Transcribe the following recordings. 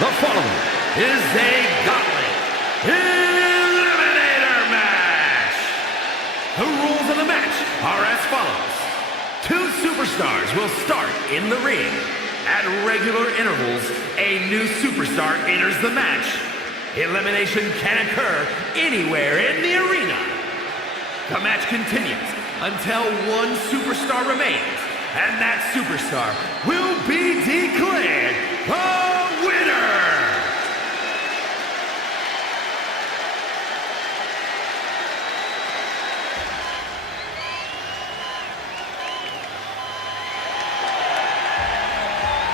The following is a Gauntlet Eliminator match. The rules of the match are as follows. Two superstars will start in the ring. At regular intervals, a new superstar enters the match. Elimination can occur anywhere in the arena. The match continues until one superstar remains, and that superstar will be declared the winner!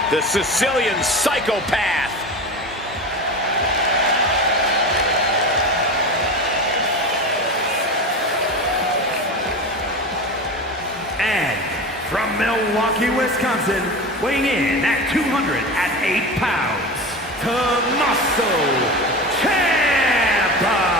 The Sicilian Psychopath. And from Milwaukee, Wisconsin, weighing in at 208 pounds, Tommaso Ciampa.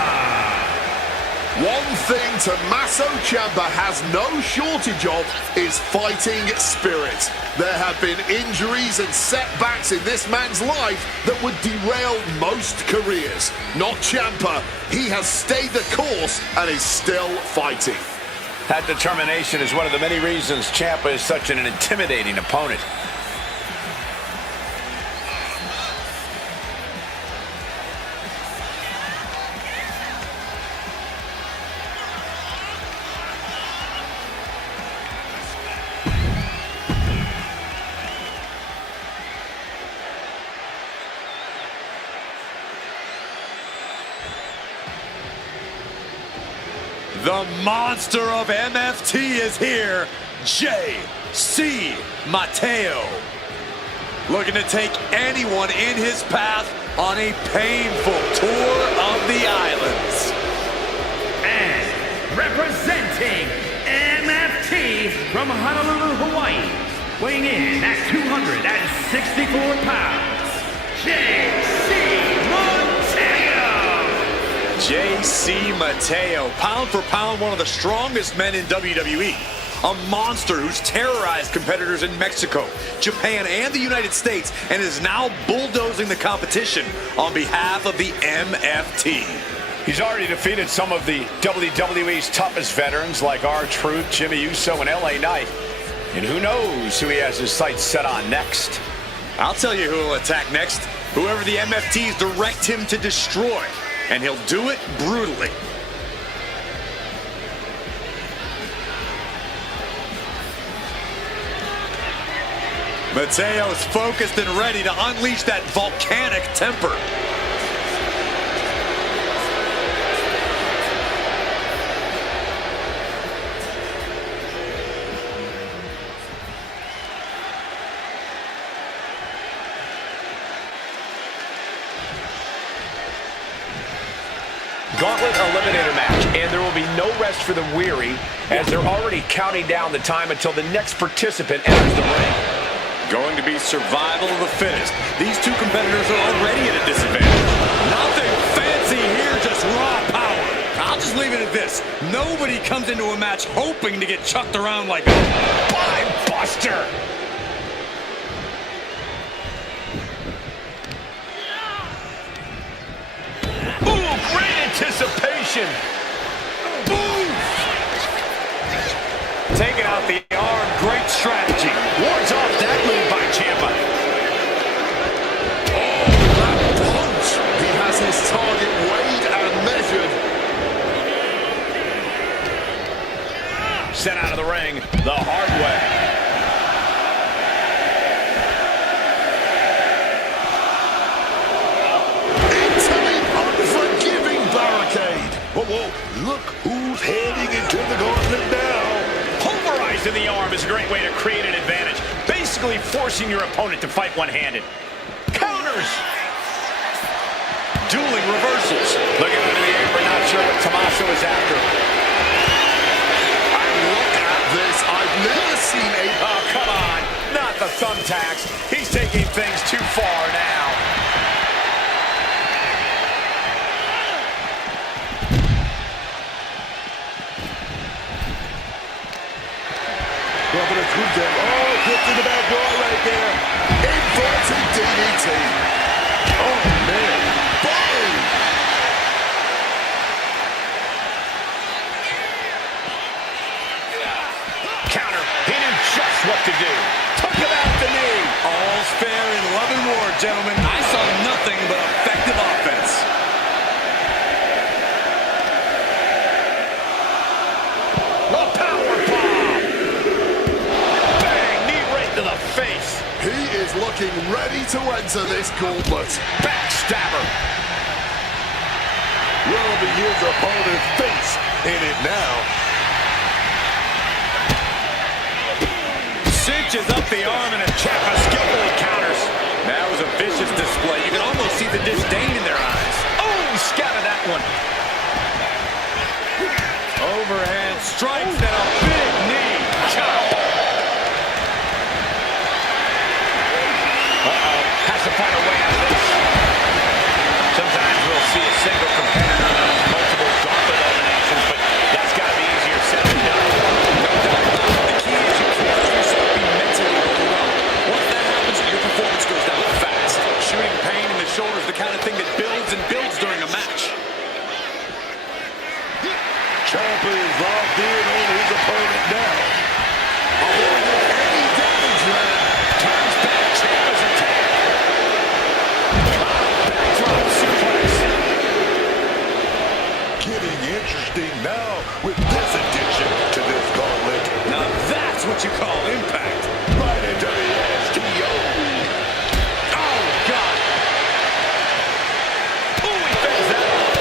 One thing Tommaso Ciampa has no shortage of is fighting spirit. There have been injuries and setbacks in this man's life that would derail most careers. Not Ciampa. He has stayed the course and is still fighting. That determination is one of the many reasons Ciampa is such an intimidating opponent. The monster of MFT is here, J.C. Mateo. Looking to take anyone in his path on a painful tour of the islands. And representing MFT from Honolulu, Hawaii, weighing in at 264 pounds, J.C. Mateo. J.C. Mateo, pound for pound, one of the strongest men in WWE. A monster who's terrorized competitors in Mexico, Japan, and the United States, and is now bulldozing the competition on behalf of the MFT. He's already defeated some of the WWE's toughest veterans like R-Truth, Jimmy Uso, and LA Knight. And who knows who he has his sights set on next. I'll tell you who will attack next. Whoever the MFTs direct him to destroy. And he'll do it brutally. Mateo's focused and ready to unleash that volcanic temper. Gauntlet Eliminator match, and there will be no rest for the weary as they're already counting down the time until the next participant enters the ring. Going to be survival of the fittest. These two competitors are already at a disadvantage. Nothing fancy here, just raw power. I'll just leave it at this. Nobody comes into a match hoping to get chucked around like a buster. Ooh, great anticipation. Boom! Taking out the arm, great strategy. Wards off that move by Ciampa. Oh, that punch! He has his target weighed and measured. Sent out of the ring the hard way. Whoa, look who's heading into the gauntlet now. Pulverizing the arm is a great way to create an advantage. Basically forcing your opponent to fight one-handed. Counters! Dueling reversals. Looking under the apron, not sure what Tommaso is after. And look at this. I've never seen a... Oh, come on. Not the thumbtacks. He's taking things too far now. Oh, hit to the back door right there. Inverted DDT. looking ready to enter this gauntlet. Backstabber. Will be his opponent's face in it now. Cinches up the arm and a Ciampa skillfully counters. That was a vicious display. You can almost see the disdain in their eyes. Oh, he scattered that one. Overhand strikes and a big knee. Chop. Uh-oh, has to find a way out of this. Sometimes we'll see a single competitor lose multiple gauntlet eliminations, but that's got to be easier said than done. No doubt about it. The key is you can't let yourself be mentally overwhelmed. Once that happens, your performance goes down fast. Shooting pain in the shoulder is the kind of thing that builds and builds during a match. Ciampa is locked in on his opponent now. Avoiding any damage there. Turns back, Ciampa's attack. Backdrop suplex. Getting interesting now with this addition to this gauntlet. Now that's what you call impact. Right into the STO. Oh, God. Oh, he fends that off.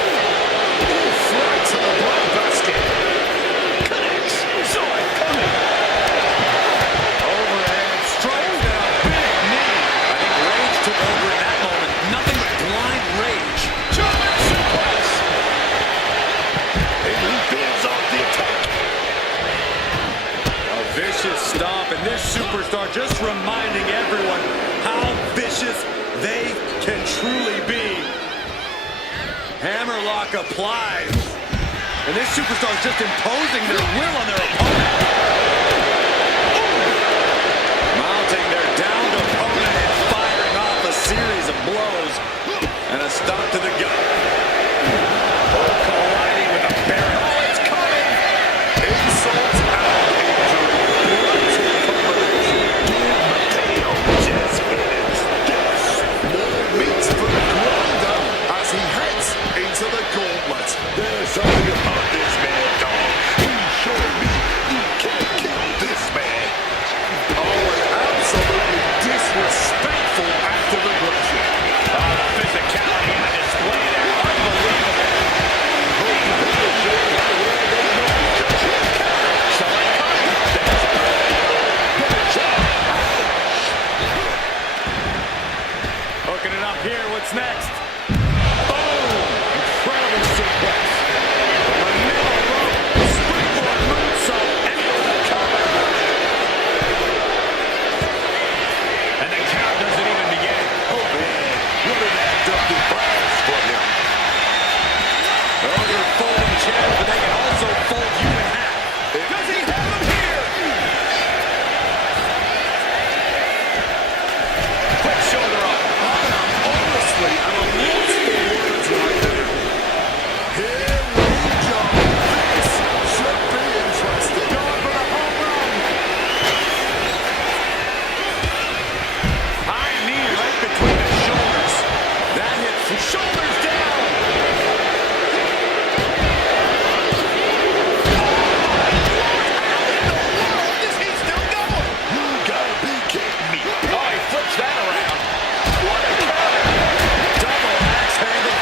Right to the blood basket. Connects. Saw it coming. Overhand strikes and a big knee. I think rage took over in that moment. Nothing but blind rage. German suplex. And he fends off the attack. A vicious stomp, and this superstar just reminding everyone how vicious they can truly be. Hammerlock applied. And this superstar is just imposing their will on their opponent. Mounting their downed opponent and firing off a series of blows. And a stop to the gut. Colliding with a barrel. Oh, it's coming! Insult and injury. Brutal combination. Give Mateo just minutes. Yes. More meat for the grinder as he heads into the gauntlet. There's something about this man, dog. He's showing me you can't kill this man. Oh, an absolutely disrespectful act of aggression. The physicality on display there. Unbelievable. Hooking it up here, what's next? Boom! Incredible suplex. Manila rope, springboard moonsault, and the cover. And the count doesn't even begin. Oh, man. What an act of defiance from him. Oh, they're folding chairs, but they can also fold you in half. Does he have him here? Quick shoulder up. Honestly, I'm a loss for words right now. Here we go. This should be interesting. Going for the home run. High knee right between the shoulders. That hits the shoulders down. Is he still going? You gotta be kidding me. Oh, he flips that around. What a counter. Double axe handle.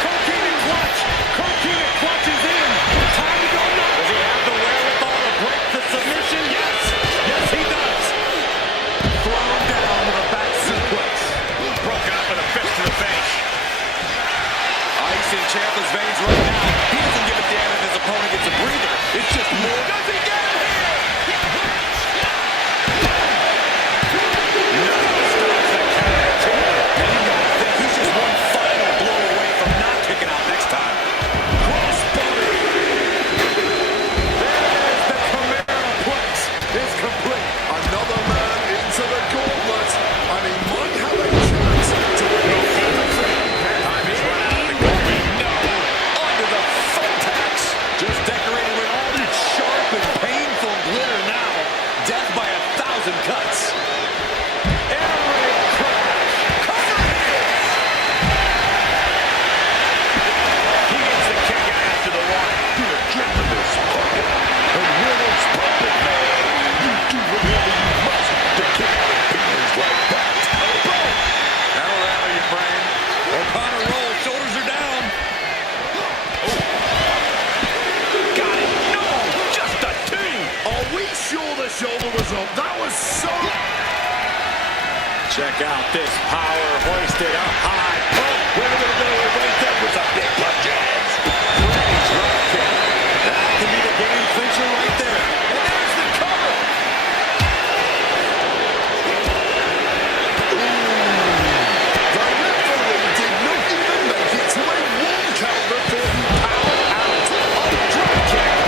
Coquina clutch. Coquina clutch is in. Time to go nuts. Does he have the wherewithal to break the submission? Yes. Yes, he does. Thrown down with a back suplex. Broken up with a fist to the face. Ice in Ciampa's veins right now. He doesn't give a damn if his opponent gets a breather. It's just more. Does he get it here? And you gotta think he's just one final blow away from not kicking out next time. Crossbody. There's the Chimeraplex. It's complete. Another man into the gauntlet, and he might have a chance to win the whole thing. Time is run out of the gauntlet. No. Under the thumbtacks. Just decorated with all that sharp and painful glitter now. Death by 1,000 cuts. Aerial crash. Cover it is. He gets the kick out after the one. You're a gentleman's puppet, and when it's puppet, man, you do whatever you must Are we sure the shoulder was up? That was so... Check out this power hoisted up high. Oh, wait a minute, wait, that was a big punch. Great drop kick. That can be the game clincher right there. And there's the cover. The referee did not even make it to a 1 count before he powered out. A drop kick.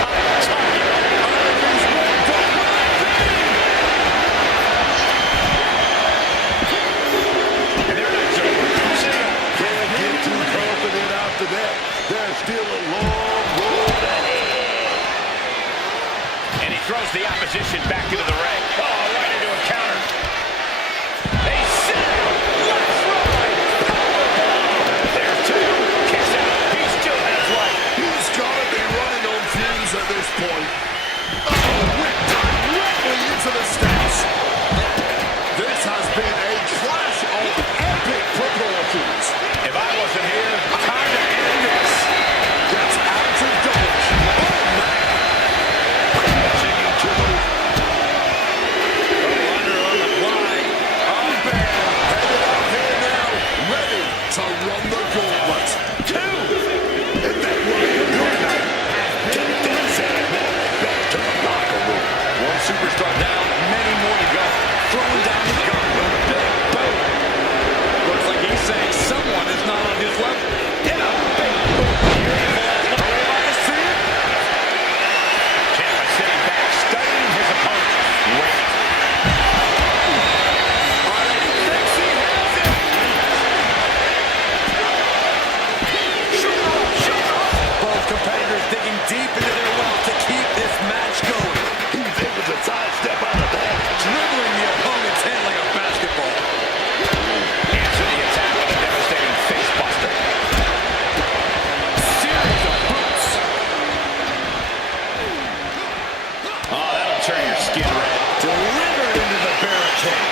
There's still a long road ahead. And he throws the opposition back into the ring. Oh, right into a counter. They sit out. Left right. There's two. Kicks out. He still has life. He's got to be running on fumes at this point. Oh, whipped directly into the steps. This has been a clash of epic proportions. If I wasn't here, time to end this. Gets out of dodge. Oh, man. Continuing to the... Under on the fly. Oh, man. Headed out here now. Ready to run the gauntlet. Two. And then we're going now. Back to the locker room. One superstar down, many more to go. Throwing down the gun. Big boom. Looks like he's saying someone is not on his level. Hit a big boom. Here he falls. Everybody see it? Ciampa sitting back, studying his opponent. Wait. Thinks he has it. Both competitors digging deep into their well to keep this match going. He's able to sidestep out of that. Dribbling the opponent's head like a basketball. Answer the attack with a devastating face buster. Series of boots. Oh, that'll turn your skin red. Delivered into the barricade.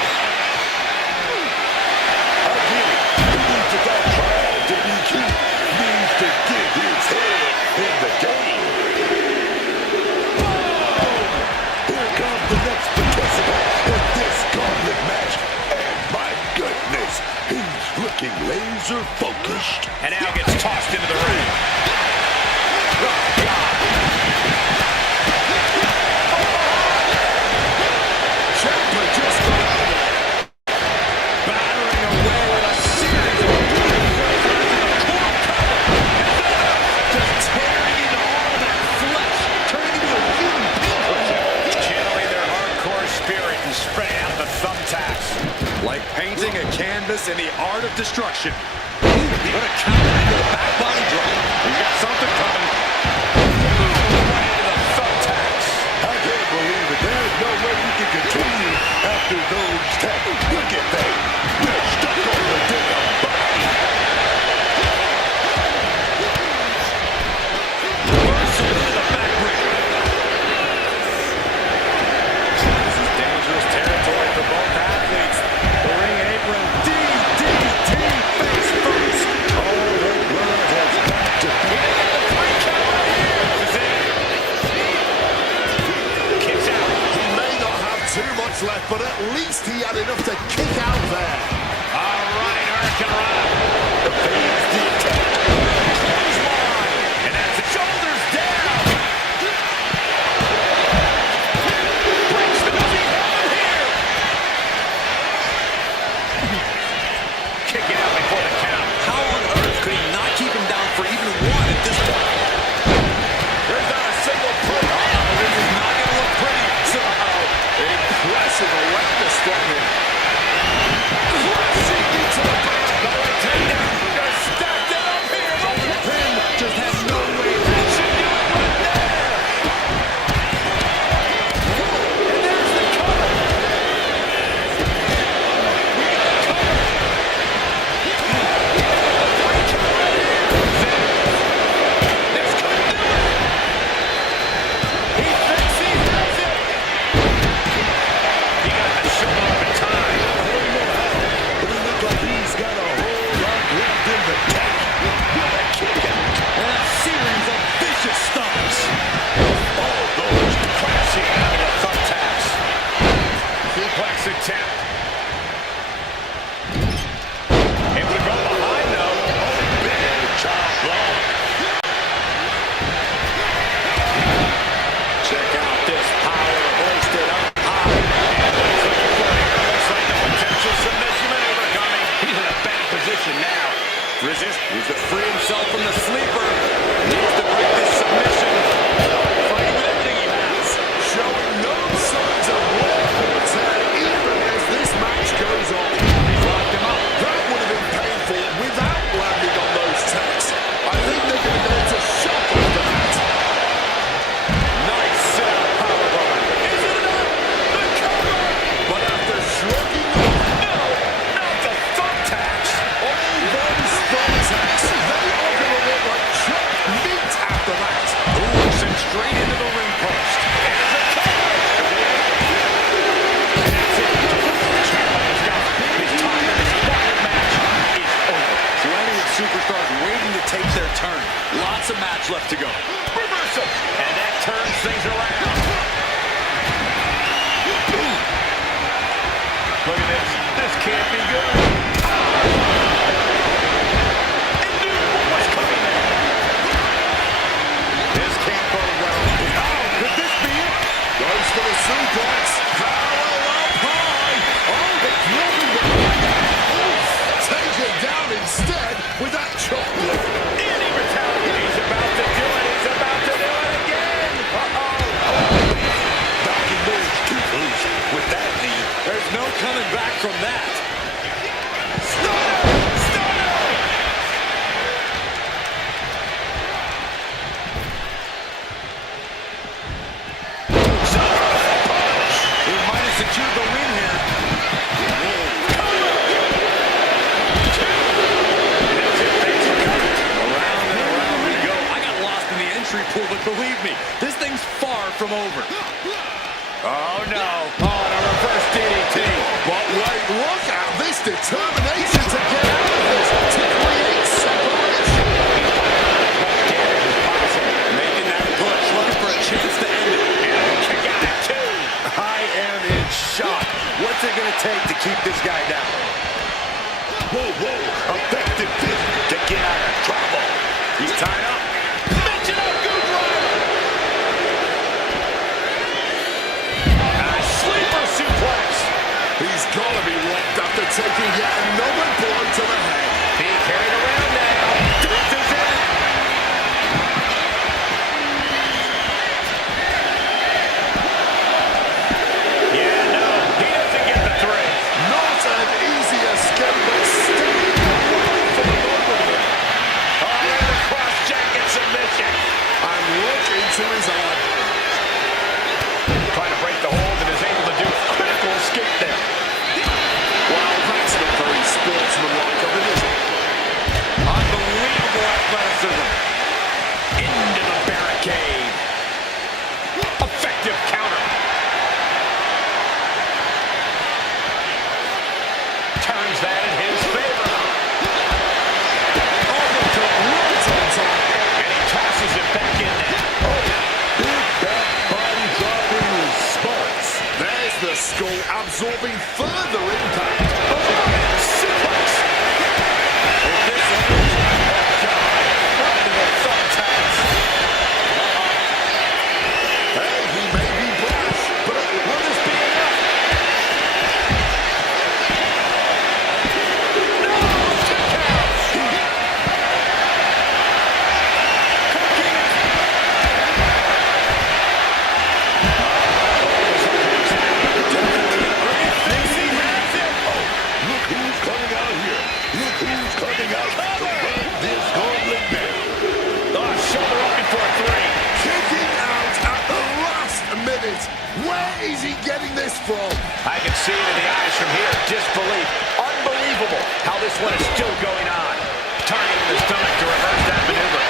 Again, he needs to start trying to be cute. Needs to get his head in the game. Boom! Here comes the next participant in this gauntlet match. And my goodness, he's looking laser focused. And now gets tossed into the ring. Oh, God. Ciampa just got out of there. Battering away with a series of just tearing into all that flesh, turning into a human pinprick. Channeling their hardcore spirit and spreading out the thumbtacks. Like painting a canvas in the art of destruction. What a counter into the back body drop. He's got something coming. Right into the thumbtacks. I can't believe it. There's no way you can continue after those tackles. Look at that. They're stuck on the damn body. Reversal into the back breaker. This is dangerous territory for both athletes. The ring apron. DDT face first. All the blood has got to be. Kicks out. He may not have too much left, but at least he had enough to kick out there. All right, Hurricane. Evades the attack. And that's the shoulders down. Breaks the does he have him here? Kick it out before the count. How on earth could he not keep him down for even one at this point? There's not a single play. This is not going to look pretty somehow. Impressive awareness from him. Crashing into the back. Takedown. Gonna stack attempt. Able to go behind, though. Oh, big chop block. Check out this power hoisted up high. And looks like a foot here. Looks like a potential submission maneuver coming. He's in a bad position now. Resist. Needs to free himself from the sleeper. Needs to break this submission. Fighting with everything he has. Showing no signs of wear or tear even as this match goes on. He's locked him up. That would have been painful without landing on those tacks. I think they're going to go into shock after that. Nice setup powerbomb. Is it enough? The cover. But after shrugging off No, not the thumbtacks. all those thumbtacks, they are going to look like chopped meat after that. Ooh, sent straight into the ring post. There's a cover. And that's it. Ciampa is gone. His time in this Gauntlet match is over. 20 superstars waiting to take their turn. Lots of match left to go. Reversal. And that turns things around. Ooh. Look at this. This can't be good. And knew what was coming there. This can't go well. Oh, could this be it? Goes for the suplex. Parallel up high. Oh, the driven one. Taken down instead with that chop block. And he retaliates. He's about to do it. He's about to do it again. Back in those too loose with that knee. There's no coming back from that. He might have secured the win here. Around and around we go. I got lost in the entry pool, but believe me, this thing's far from over. Oh, no. Oh, and a reverse DDT. But wait, look at this determination to get out of this, to create separation. Damage is possible. Making that push, looking for a chance to end it. And kick out at two. I am in shock. What's it going to take to keep this guy down? Whoa, whoa, effective hit to get out of trouble. He's tied up. Mention up, good driver. Sleeper suplex. He's got to be locked after taking yet another blow to the head. Being carried around now. This is it. Yeah, no. He doesn't get the three. Not an easy escape, but staying away from the moment. Oh, and a cross-jacket submission. And look into his eye. Trying to break the hold and is able to do a critical escape there. Well, that's not very sportsmanlike of it, is it? Unbelievable athleticism. Into the barricade. Effective counter. Turns that in his favor. Overcut right on top. And he tosses it back in there. Big back body dropping response. There's the skull absorbing further impact. Suplex. With this energy, oh God, right to the thumbtacks. Hey, he may be brash, but will this be enough? No, 2 counts. Thinks he has it. Look who's coming out here. Look who's coming out to run this gauntlet now. Oh, shoulder up before 3. Kicking out at the last minute. Where is he getting this from? I can see it in the eyes from here. Disbelief. Unbelievable how this one is still going on. Turning the stomach to reverse that maneuver.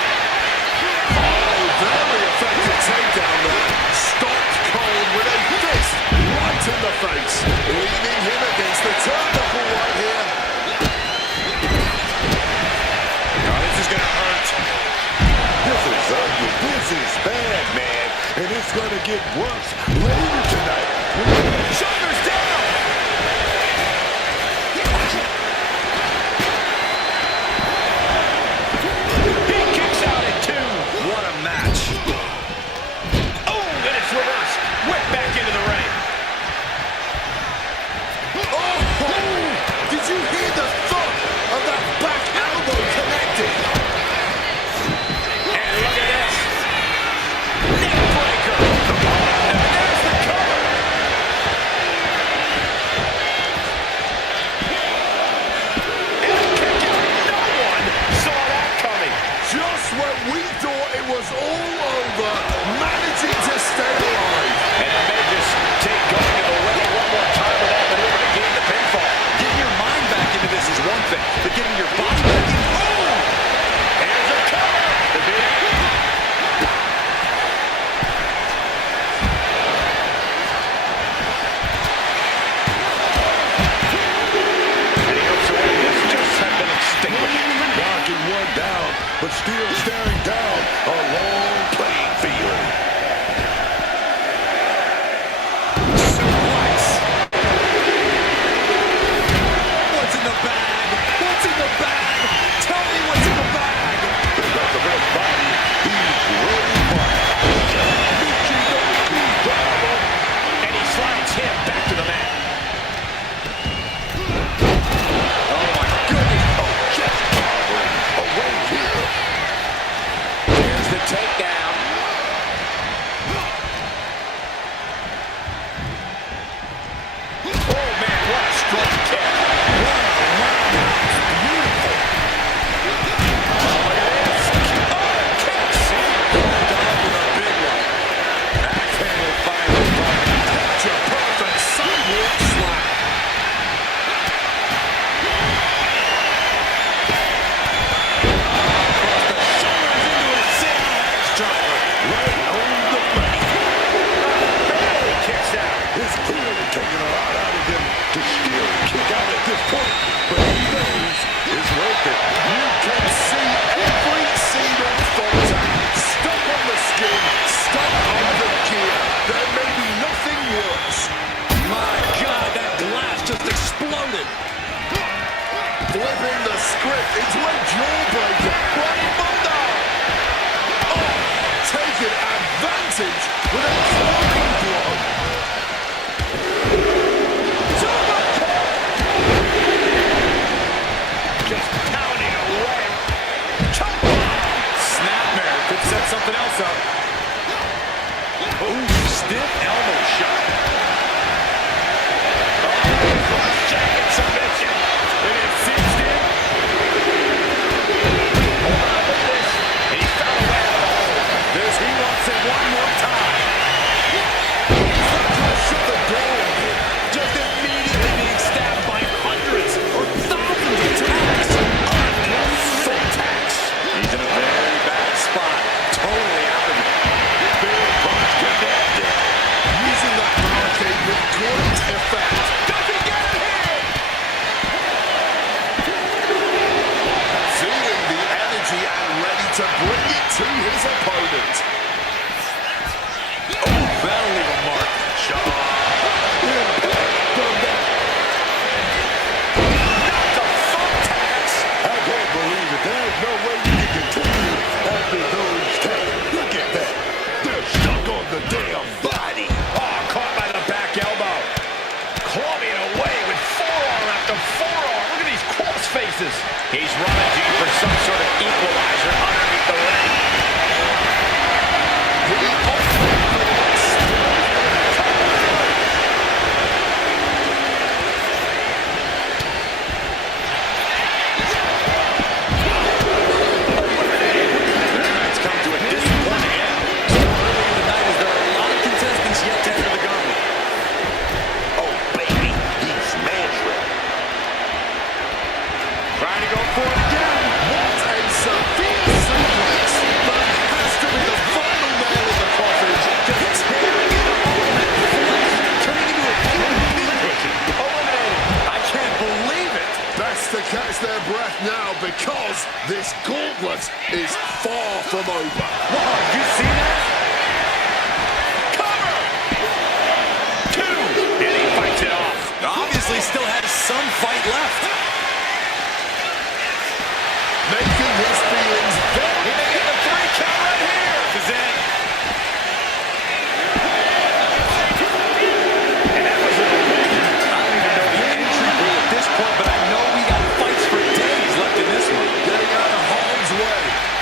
Oh, very effective takedown there. Stopped cold with a fist right in the face. Leaning him against the turnbuckle right here. Oh, this is going to hurt. This is ugly. This is bad, man. And it's going to get worse later tonight. Shoulders down. now because this gauntlet is far from over. Whoa, you see that? Cover! 2, and he fights it off. Obviously still has some fight left. Making his feelings very... He may get the 3 count right here. This is it. And that was an I don't even know the entry rule at this point, but I know we got fights for days left in this one. Getting out of harm's way.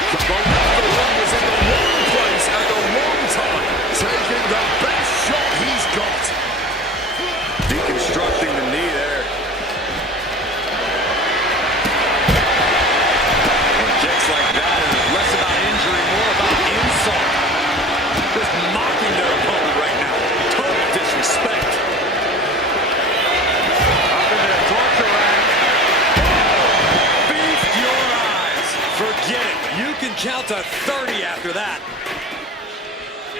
The one was in the wrong place at the wrong time. Taking the best shot he's got. Deconstructing the knee there. And kicks like that are less about injury, more about insult. Just mocking their opponent right now. Total disrespect. Up in their torture rack. Feast your eyes. Forget it. You can count to 30 after that.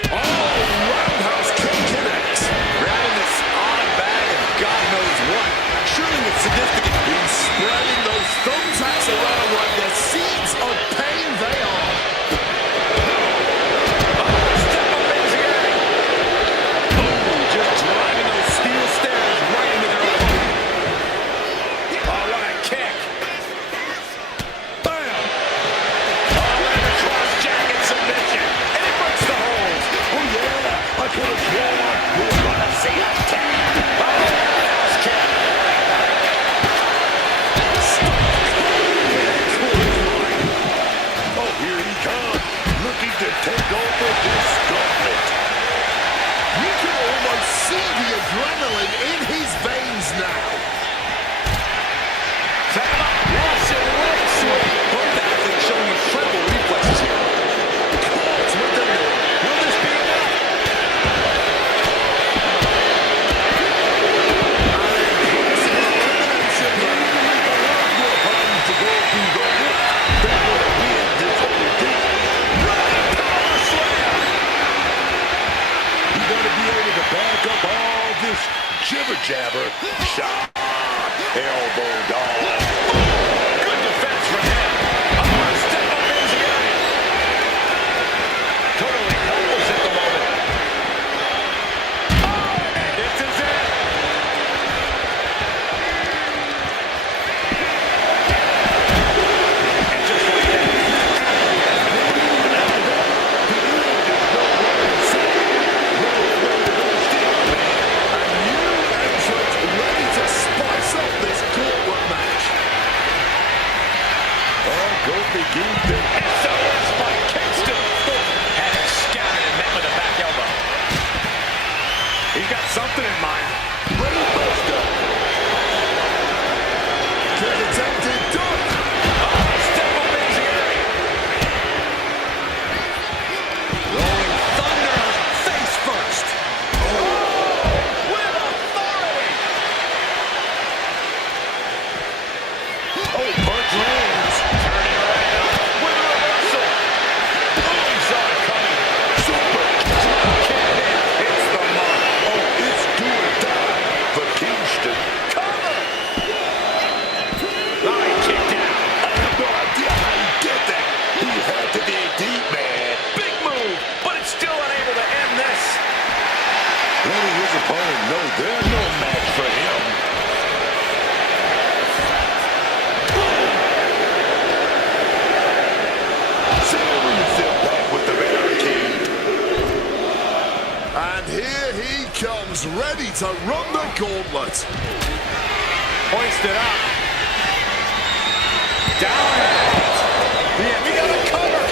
Oh, roundhouse kick connects. Grabbing this odd bag of God knows what. Surely it's significant. He's spreading those thumbtacks around like the seeds of pain they are. Step up into the air. Boom, just driving those steel stairs right into their opponent. Oh, what a kick. Bam! Oh, and a cross jacket submission. And he breaks the hold. Oh, yeah, I could have sworn we were going to see a tag. Oh, roundhouse kick. Oh, here he comes, looking to take over this gauntlet. You can almost see the adrenaline in his veins now. Set him up. Russian leg sweep. Both athletes showing incredible reflexes here. Caught with the knee. Will this be enough? Jibber jabber, shot, elbow dog. Good defense from him. Oh, step up into the air. Totally helpless at the moment. Oh, and this is it. And just like that. Ready to spice up this gauntlet match. Oh, go begin this. SOS by Kingston. Had it scouted and met with a back elbow. He's got something in mind. Brainbuster. Can attempt it done. Oh, step up into the air. Rolling thunder, face first. With authority. Oh, punch lands. Turning around with a reversal. Oh, he saw it coming. Super. Can't hit. It's the mark. Oh, it's do or die for Kingston. Cover. Oh, he kicked out. I have no idea how he did that. He had to be deep, man. Big move, but it's still unable to end this. Letting his opponent know there's no match for him. Silver is back with the barricade. And here he comes, ready to run the gauntlet. Hoist it up. Down and out. Yeah, we got a cover.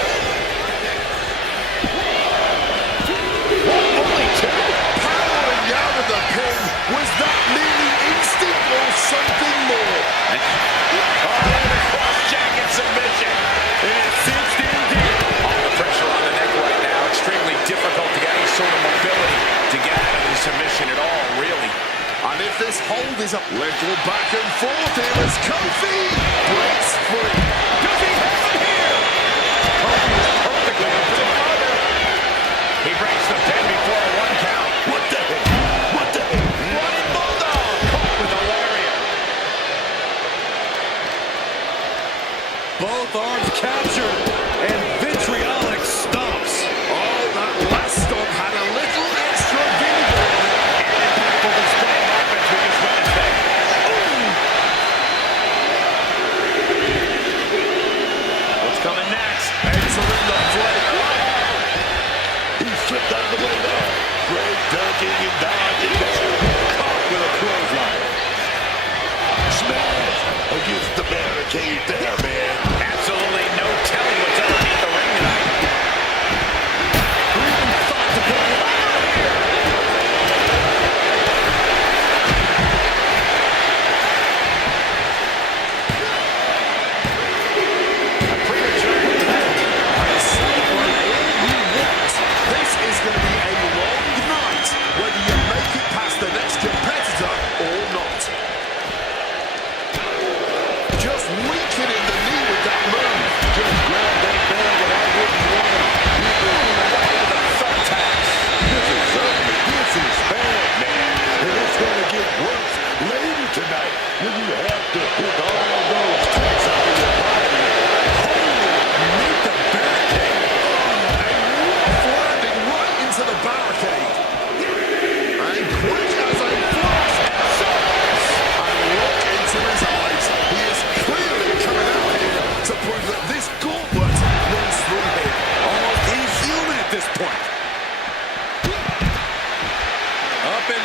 Only 2. Powering out of the pin. Was that merely instinct or something more? Oh, and a cross jacket submission. And it cinched in deep. All the pressure on the neck right now. Extremely difficult to get any sort of mobility to get out of the submission at all, really. And if this hold is a little back and forth here as Kofi breaks free. Does he have it here? Kofi is perfectly up to the mother. He breaks the pin before a 1 count. What the heck? What the heck? Running bulldog. Caught with a lariat.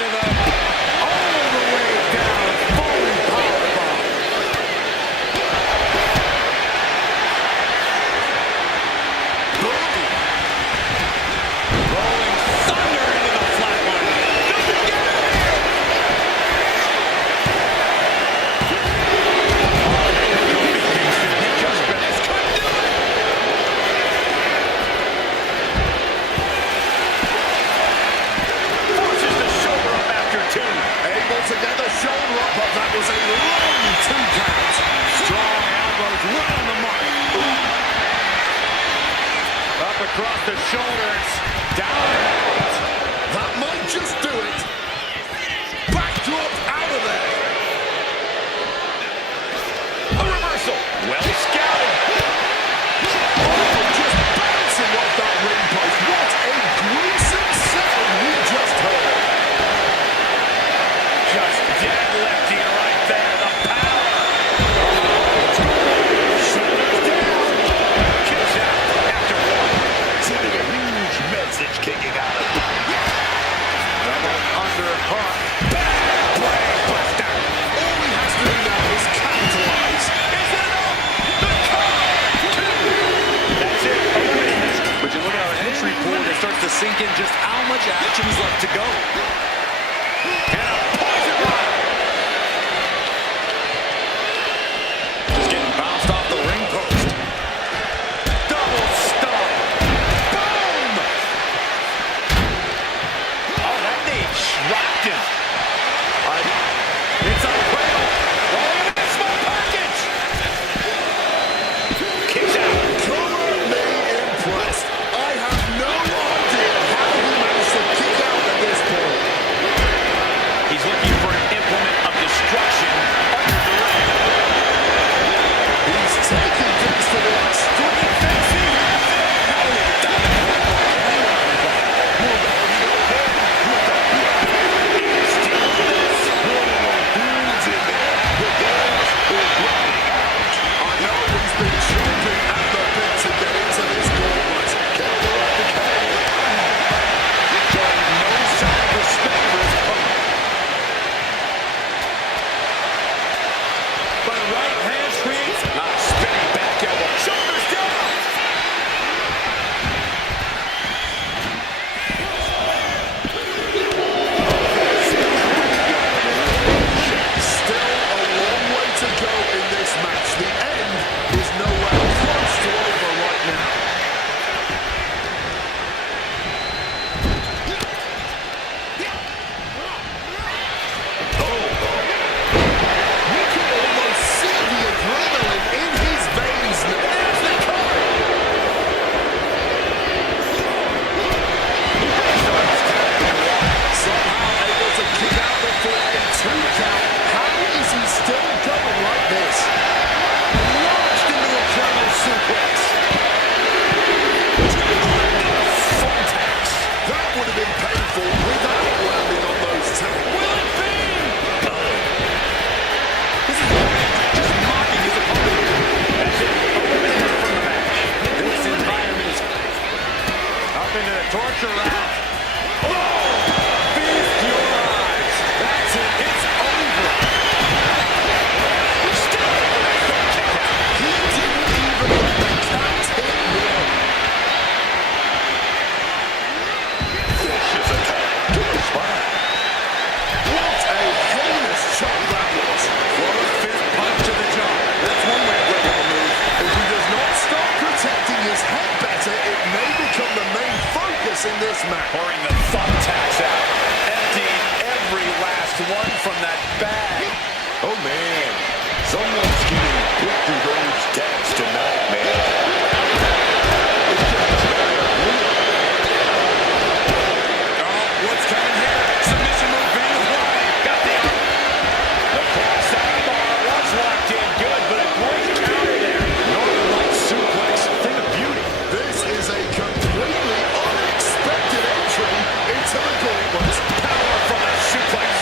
into the all the way down, falling powerbomb. Boom. Rolling thunder into the flatline. Doesn't get out of here. He just couldn't do it. Forces the shoulder up after two. Able to get the shoulder up, but that was a long 2 count. Strong elbows right on the mark. Up across the shoulders. Down and out. That might just do it. Backdrop out of there. A reversal. Well scouted. Oh, just bouncing off that ring post. What a gruesome sound we just heard. Just deadlifting right there. The power. Shoulders down. Kicks out after one. Sending a huge message kicking out of it. Double underhook. Brain buster. All he has to do now is capitalize. Is it enough? The cover. That's it. Eliminated. But you look at our entry point, it starts to sink in just how much action is left to go. And a poison rod. Just getting bounced off the ring post. Double stomp. Boom. Oh, that knee rocked him. It's a cradle. Oh, look at that small package. Kicks out. Come on, me impressed. I have no idea how he managed to kick out at this point. He's looking for an implement of destruction under the ring. He's taking things to the extreme. I know he's been chomping at the bit to get into this gauntlet. Careful at the cave. Showing no sign of respect for his opponent. But right hand screens. Spinning back elbow. Shoulders down. Still a long way to go in this match. The end is nowhere close to over right now. You can almost see the adrenaline in his veins. There's the cover. Somehow able to kick out before a 2 count. How is he still going like this? Launched into a German suplex. Thumbtacks. That would have been painful without landing on those tags. Will it be? This is just mocking his opponent. That's it. Eliminated from the match. This environment is up into the torture rack. Feast your eyes. That's it. It's over. Still with a kick out. He didn't even let the count hit one. Vicious attack to the spine. What a heinous shot that was. What a fist punch to the jaw. That's one way to break up a move. If he does not start protecting his head better, it may become the main focus in this match. Pouring the thumbtacks out. Emptying every last one from that bag. Oh man, someone's getting put through those tags tonight, man. It's just a matter of will. Oh, what's coming here? Submission move being applied. Got the arm. The cross armbar was locked in good, but a great counter there. Northern Light suplex. Thing of beauty. This is a completely unexpected entry into the gauntlet. Power from a suplex.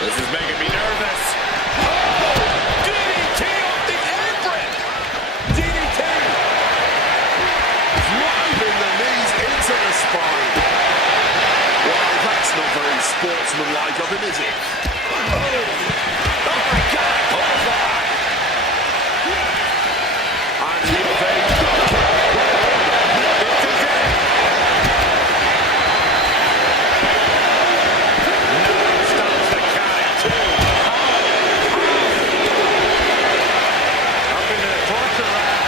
This is making me nervous. DDT off the apron. DDT. Driving the knees into the spine. Well, that's not very sportsmanlike of him, is it? Oh my God. Clothesline. And he evades the kick. This is it. No one stops the count at 2. Up into the torture rack.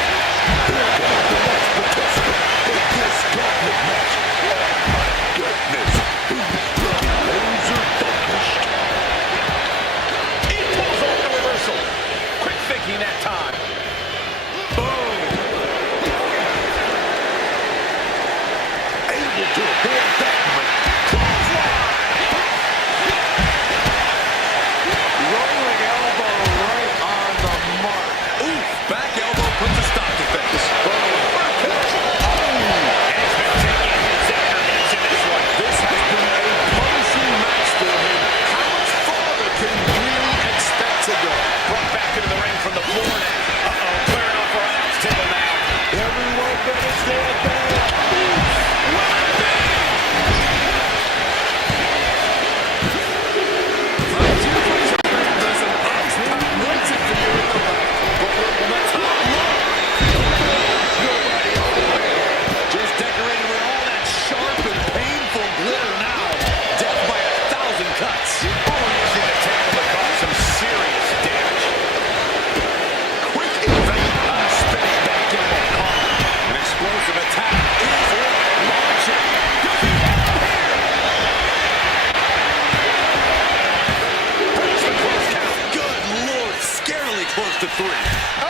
Here comes the next participant in this gauntlet match. Oh my goodness, he's looking laser focused. He pulls off the reversal. Quick thinking that time. Boom. Able to avoid that one. Rolling elbow right on the mark. Ooh, back elbow puts a stop to things. And he's been taking hits after hits in this one. This has been a punishing match for him. How much farther can he really expect to go? Brought back into the ring from the floor now. Uh-oh, clearing off our announce table now. Everyone better stand back. Just decorated with all that sharp and painful glitter now. Death by 1,000 cuts. Using the table to cause some serious damage. Quick evade. Spinning back elbow caught. An explosive attack is launching. Breaks the close count. Good Lord, scarily close to 3. Oh!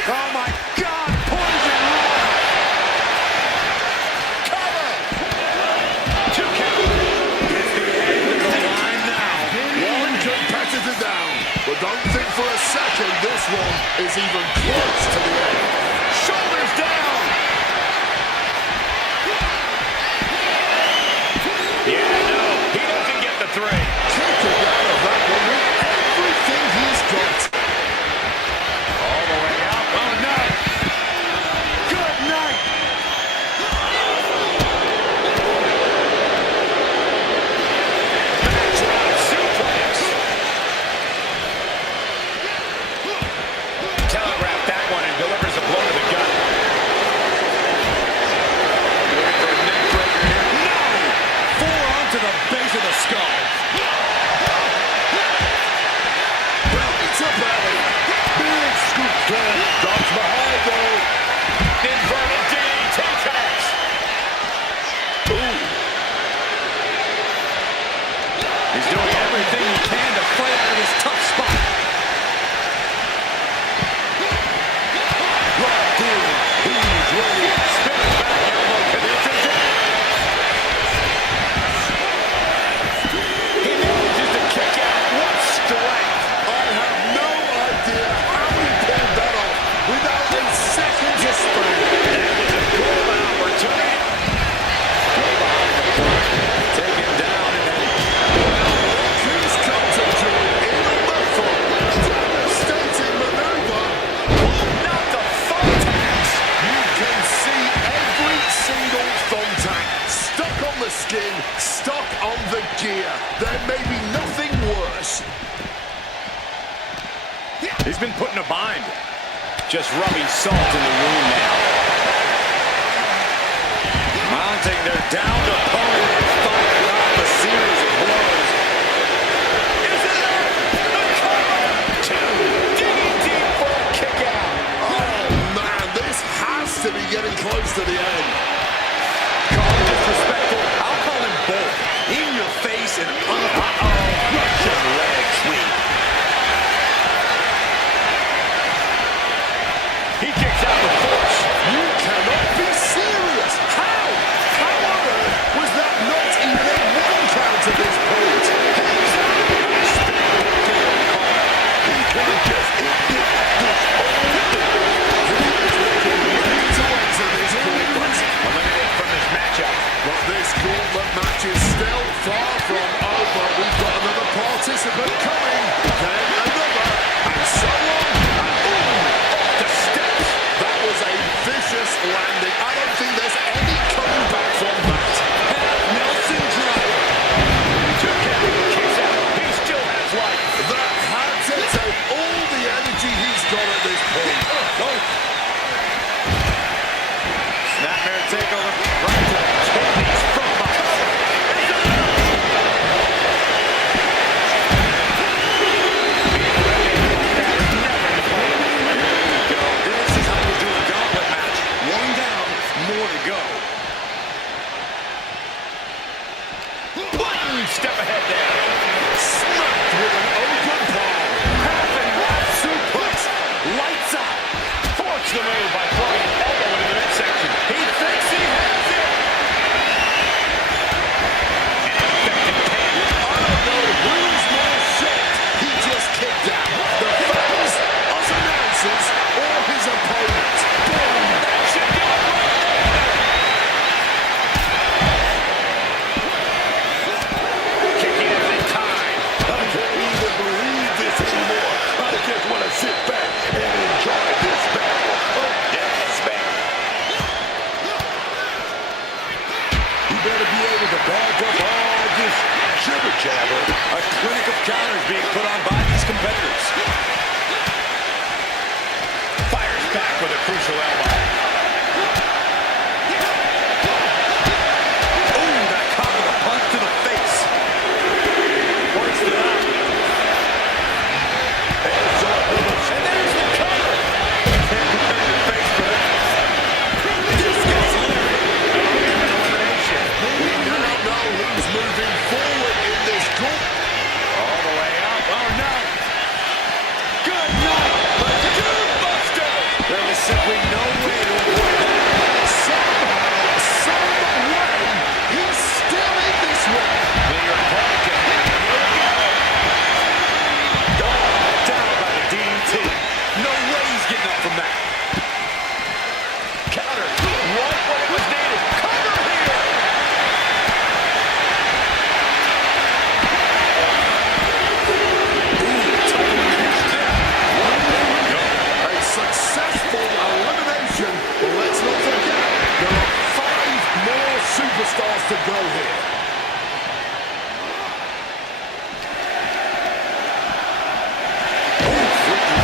Oh my God! Poison rod! Cover! 2 count. It's the end of the line now. One competitor down. But don't think for a second this one is even close to the end. Shoulders down! Yeah, no, he doesn't get the 3. Kicking out of that one with everything he's got. All the way out. Oh no! Good night! Backdrop suplex. Telegraphed that one and delivers a blow to the gut. Looking for a neck breaker here. No! Forearm to the base of the skull. Belly to belly. Big scoop down. Dodge behind though. Inverted DDT connects. He's doing everything he can to fight out of this tough spot. Locked in. He's ready. Spinning back elbow connected. He manages to kick out. What strength! I have no idea how he pulled that off without a second to spare. That was a golden opportunity. Taken down and then He's come to join in on the front. Devastating maneuver. Not the thumbtacks. You can see every single thumbtack stuck on the skin, stuck on the gear. There may be nothing worse. He's been put in a bind. Just rubbing salt in the wound now. mounting their downed opponent and firing off a series of blows. Is it enough? The cover! 2, digging deep for a kick out. Oh, man, this has to be getting close to the end. Call him disrespectful. I'll call him bold. In your face and Russian leg sweep. He kicks out the force. You cannot be serious. How? How on earth was that not even a 1 count at this point? He's out. He can just this all He is looking ready to enter this gauntlet. Eliminated from this matchup. But this gauntlet match is still far from over. We've got another but coming. Then another. And so on. And boom! Off the steps. That was a vicious landing. I don't think there's any coming back from that. Nelson driver. Two count. Kicks out. He still has life. That had to take all the energy he's got at this point. Snapmare takeover. Right to the kidneys from behind. This is how we do a gauntlet match. One down, more to go. One step ahead there. Smacked with an open palm. Half and half suplex. Lights out. Forks the move by throwing an elbow into the midsection. He thinks he has it. An effective pin. I don't know who's more shocked. He just kicked out. The fans, us announcers, or his opponent. Boom! That should do it right there. Kicking out in time. I can't even believe this anymore. I just want to sit back and enjoy this battle. Yes, man. You better be able to back up all this jibber jabber. A clinic of counters being put on by these competitors. Fires back with a crucial elbow. Ooh, that caught with a punch to the face. Hoist it up. And there's the cover. Can't prepare your face for that. This guy's literally Elimination. We now know who's moving forward in this group. All the way up. Oh, no. good night. The Dune Buster. There was simply no way to avoid that. Somehow, some way, he's still in this one. Will your opponent get hit? Here we go. Down by the DDT. No way he's getting up from that. Counter. Right when it was needed. Cover here. A successful elimination. Let's not forget, there are 5 more superstars to go here.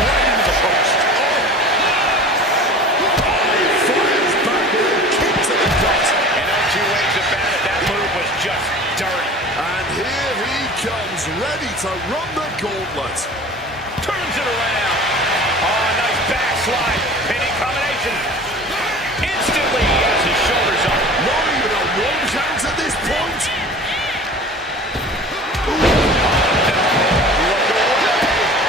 Right into the post. Fires back with a kick to the gut. And no two ways about it. That move was just dirty. And here he comes, ready to run the gauntlet. Turns it around. Oh, nice backslide. Pinning combination. Instantly he has his shoulders up. Not even a 1 count at this point.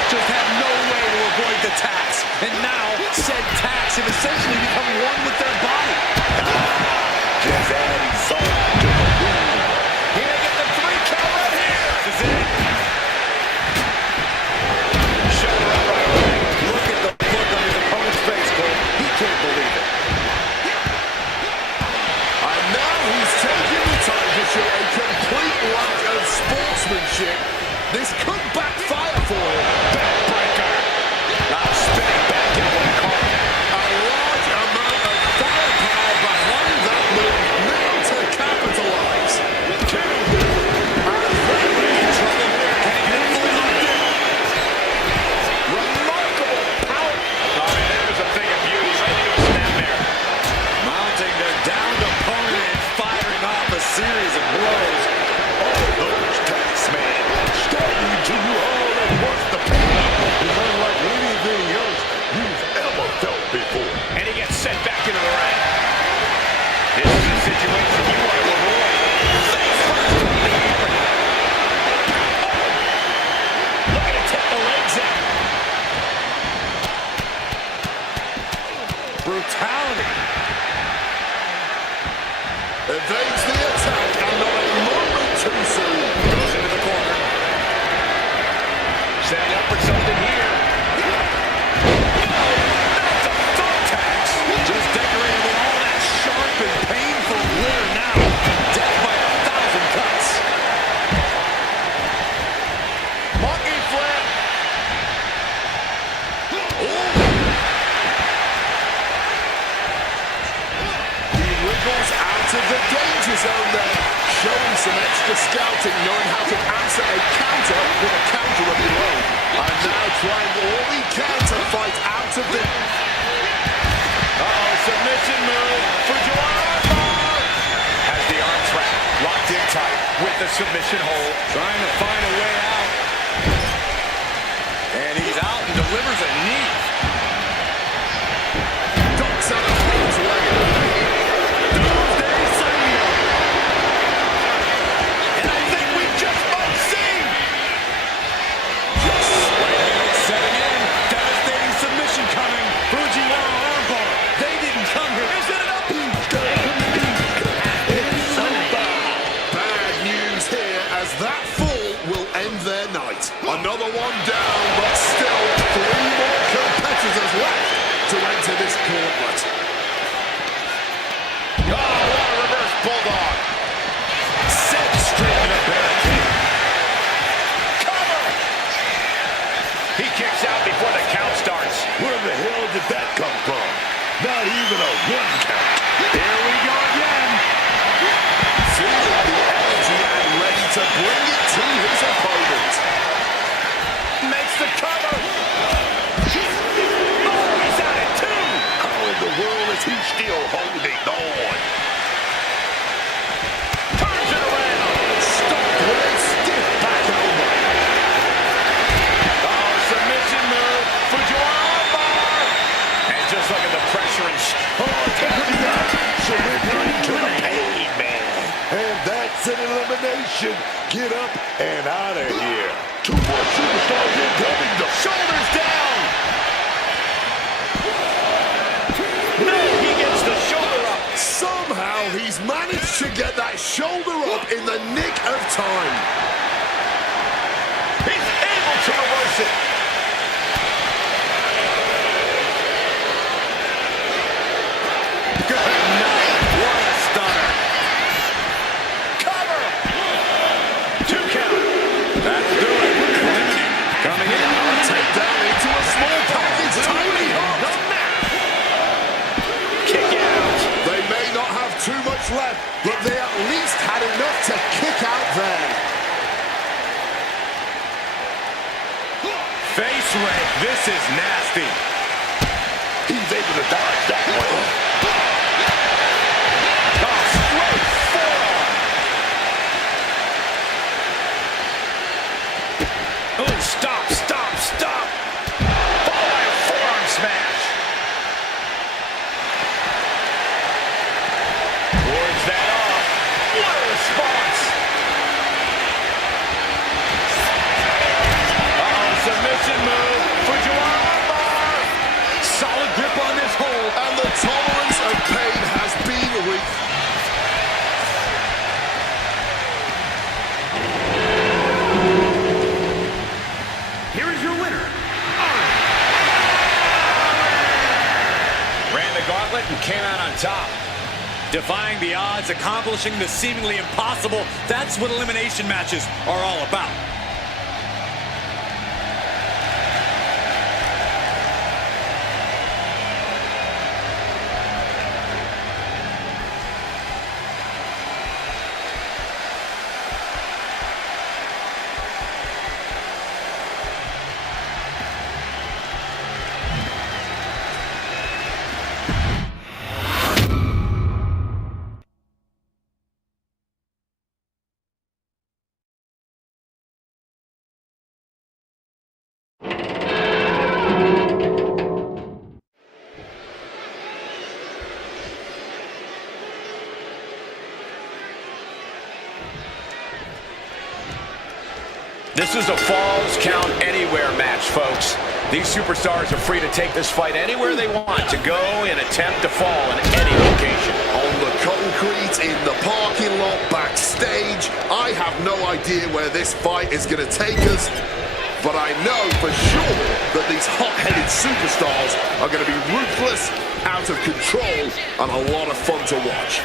Just had no way to avoid the tax. And now, said tax have essentially become one with their body. Just adding salt to the wound. He may get the 3 count right here. This is it. Shoulder up right away. Look at the look on his opponent's face, Cole. He can't believe it. And now he's taking the time to show a complete lack of sportsmanship. This could backfire for him. Backbreaker. Now spinning back into the corner. A large amount of firepower behind that move now to capitalize. 2. And Fairway in trouble here. Can he get fully locked in? Remarkable power. Oh, and there's a thing of beauty right into a snapmare. Mounting the downed opponent and firing off a series of blows. Those tax men starting to submission hold. Trying to find a way out. And he's out and delivers a knee. Ducks out of harm's way. Doomsday Saito. And I think we just might see. Setting in. Devastating submission coming. Fujiwara armbar. They didn't come here. Is it enough? Bad news here as that fall will end their night. Another one down, but still 3 more competitors left to enter this gauntlet. Oh, what a reverse bulldog. Set straight to the barricade. Cover! He kicks out before the count starts. Where the hell did that come from? Not even a 1 count. Here we go again. Feeling the energy and ready to bring it to his opponent. Makes the cover. Oh, he's out at 2. How in the world is he still holding on? Turns it around. Stopped with a stiff back elbow. Oh, submission move. Fujiwara armbar. And just look at the pressure and Surrendering to the pain, man. And that's an elimination. Get up and out of here. 2 more superstars incoming. The shoulders down. No, he gets the shoulder up. Somehow he's managed to get that shoulder up in the nick of time. He's able to reverse it. Good night. What a stunner. Cover. 2 count. That's doing it. Coming in. Take down into a small package. Tiny hop. Kick out. They may not have too much left, but they at least had enough to kick out there. Face rake. This is nasty. He's able to dodge that one. Oh, straight forearm. Oh, stop. Followed by a forearm smash. Wards that off. What a response. Uh-oh, submission move. Fujiwara armbar. Solid grip on this hold. And the tolerance of pain has been reached. Here is your winner, Ran the gauntlet and came out on top. Defying the odds, accomplishing the seemingly impossible. That's what elimination matches are all about. This is a Falls Count Anywhere match, folks. These superstars are free to take this fight anywhere they want to go and attempt to fall in any location. On the concrete, in the parking lot, backstage, I have no idea where this fight is going to take us. But I know for sure that these hot-headed superstars are going to be ruthless, out of control, and a lot of fun to watch.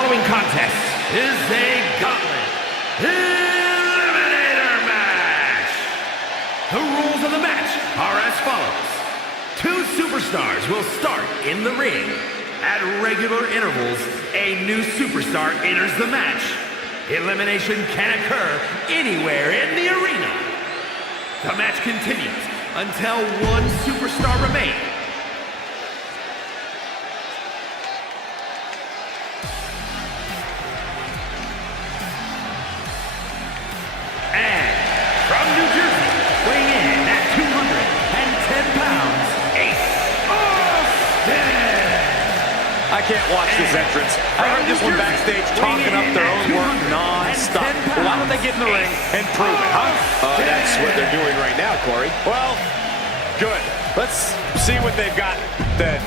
following contest is a Gauntlet Eliminator match. The rules of the match are as follows. Two superstars will start in the ring. At regular intervals, a new superstar enters the match. Elimination can occur anywhere in the arena. The match continues until one superstar remains. And from New Jersey, weighing in at 210 pounds, Ace Austin. I can't watch this entrance. I heard this one backstage talking up their own work non-stop. Well, why don't they get in the ring and prove it, huh? That's what they're doing right now, Corey. Well, good. Let's see what they've got then.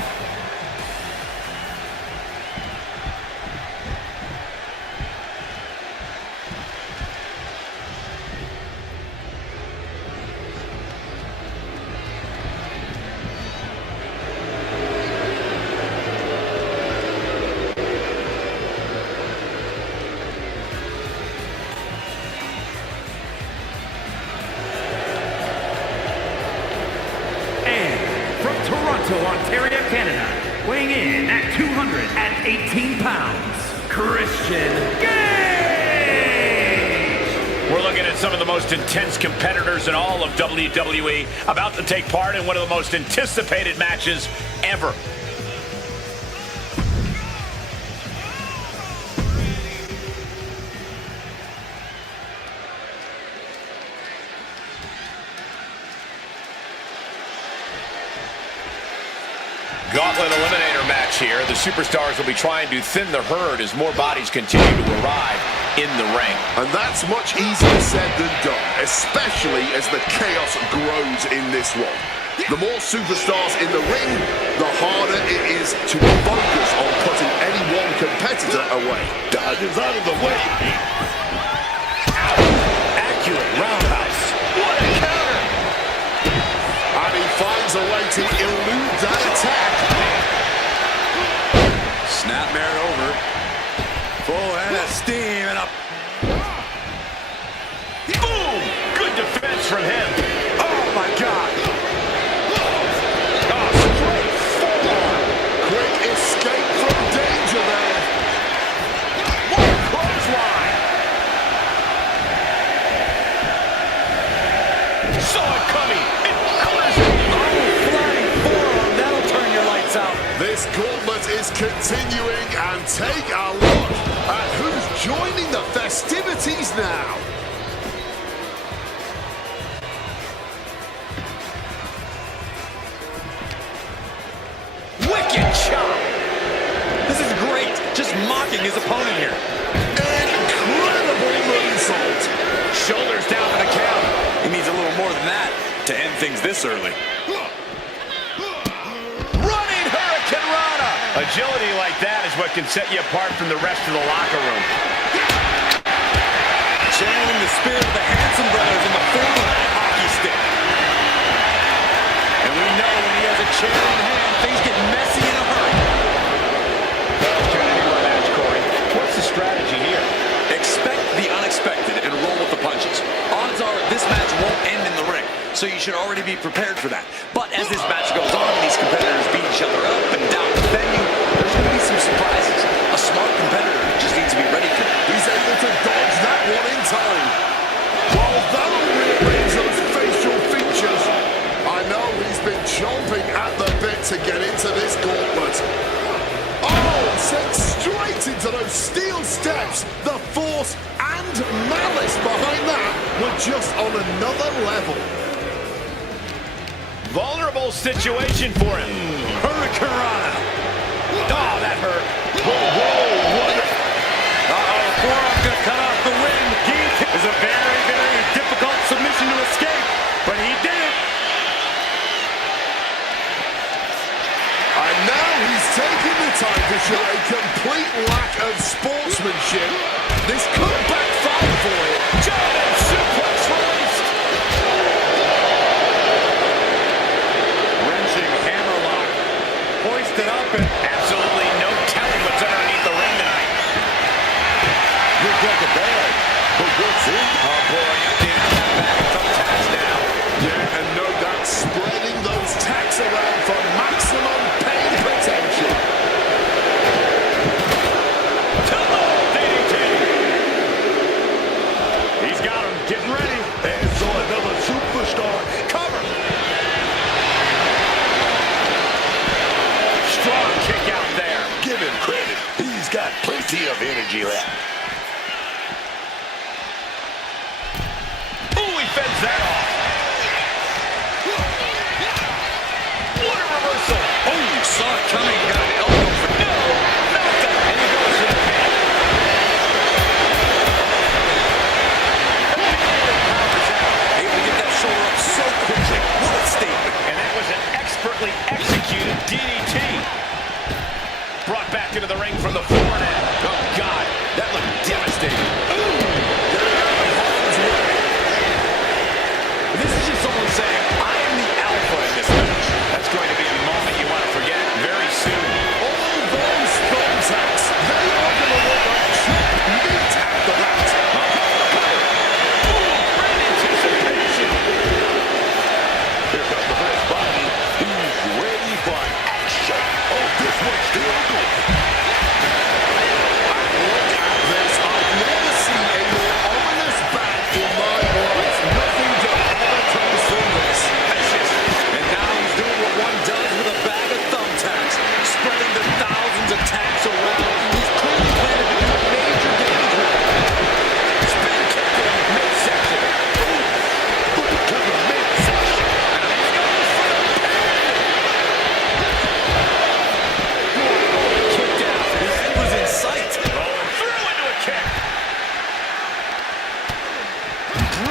Ontario, Canada, weighing in at 218 pounds, Christian Gage! We're looking at some of the most intense competitors in all of WWE, about to take part in one of the most anticipated matches ever. Gauntlet Eliminator match here. The superstars will be trying to thin the herd as more bodies continue to arrive in the ring. And that's much easier said than done, especially as the chaos grows in this one. The more superstars in the ring, the harder it is to focus on putting any one competitor away. Dodges out of the way. Accurate roundhouse. What a counter! And he finds a way to elude that attack. Snapmare over. Full head of steam and up. Boom! Good defense from him. Oh my God! Oh, straight forearm. Quick escape from danger there. What a clothesline! Saw it coming. It covers it. Oh, flying forearm. That'll turn your lights out. This gauntlet is continuing, and take a look at who's joining the festivities now. Wicked chop. This is great. Just mocking his opponent here. Incredible moonsault. Shoulders down for the count. He needs a little more than that to end things this early. Running Hurricane Rana. Agility like that is what can set you apart from the rest of the locker room. Channeling the spirit of the Hanson brothers in the form of that hockey stick. And we know when he has a chair in hand, things get messy in a hurry. Opportunity for a match, Corey. What's the strategy here? Expect the unexpected and roll with the punches. Odds are this match won't end in the ring, so you should already be prepared for that. But as this match goes on and these competitors beat each other up and down the venue, there's going to be some surprises. A smart competitor just needs to be ready for it. He's able to dodge that one in time. While that'll rearrange those facial features, I know he's been chomping at the bit to get into this gauntlet. Oh, sent straight into those steel steps. The force and malice behind that were just on another level. Vulnerable situation for him. Hurricane Rana. Oh, that hurt. Whoa, whoa, what? Uh-oh, forearm gonna cut off the wind. Geek is a very, very difficult submission to escape, but he did it. And now he's taking the time to show a complete lack of sportsmanship. This could backfire for him. German suplex released. Wrenching hammerlock. Hoisted up and Absolutely no telling what's underneath the ring tonight.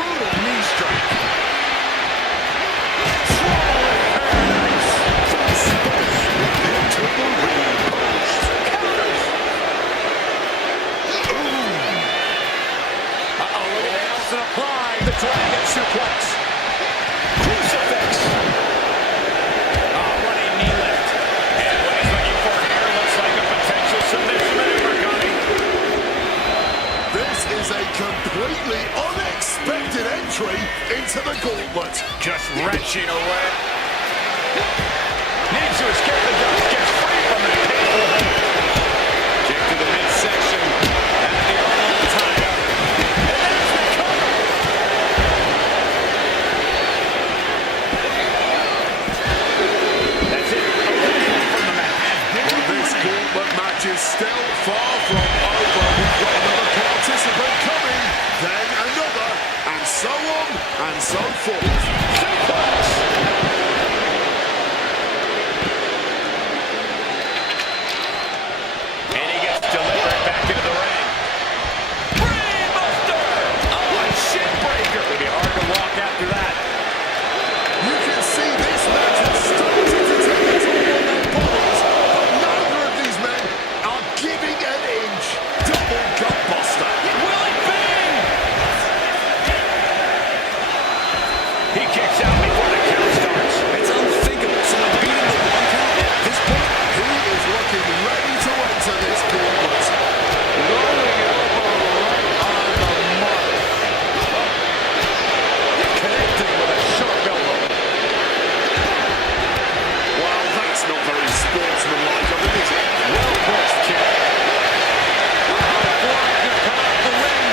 brutal knee strike. Swallowing paradise. Into the ring post. Counters. Uh-oh, look at Nelson applying the dragon suplex. Crucifix. Oh, running knee lift. And what he's looking for here looks like a potential submission maneuver coming. This is a completely unexpected entry into the Gauntlet. Just wrenching away. Needs to escape the dust. Gets free from that painful hold. Kick to the midsection. And the arm tied up. And there's the cover. That's it. Eliminated from the match. But this Gauntlet match is still far from over. We've got another participant coming, then another, and so on and so forth. Suplex. And he gets delivered back into the ring. Brainbuster! Oh, a shin breaker. It'll be hard to walk after that. You can see this match has started to take a toll on their bodies, but neither of these men are giving an inch. Double gutbuster. Will it be? He kicks out before the count starts. It's unthinkable. Someone beating the 1 count at this point. He is looking ready to enter this Gauntlet. Rolling elbow right on the mark. Connecting with a sharp elbow. Well, that's not very sportsmanlike of him, is it? Well pushed, kid. Flag to come out the ring.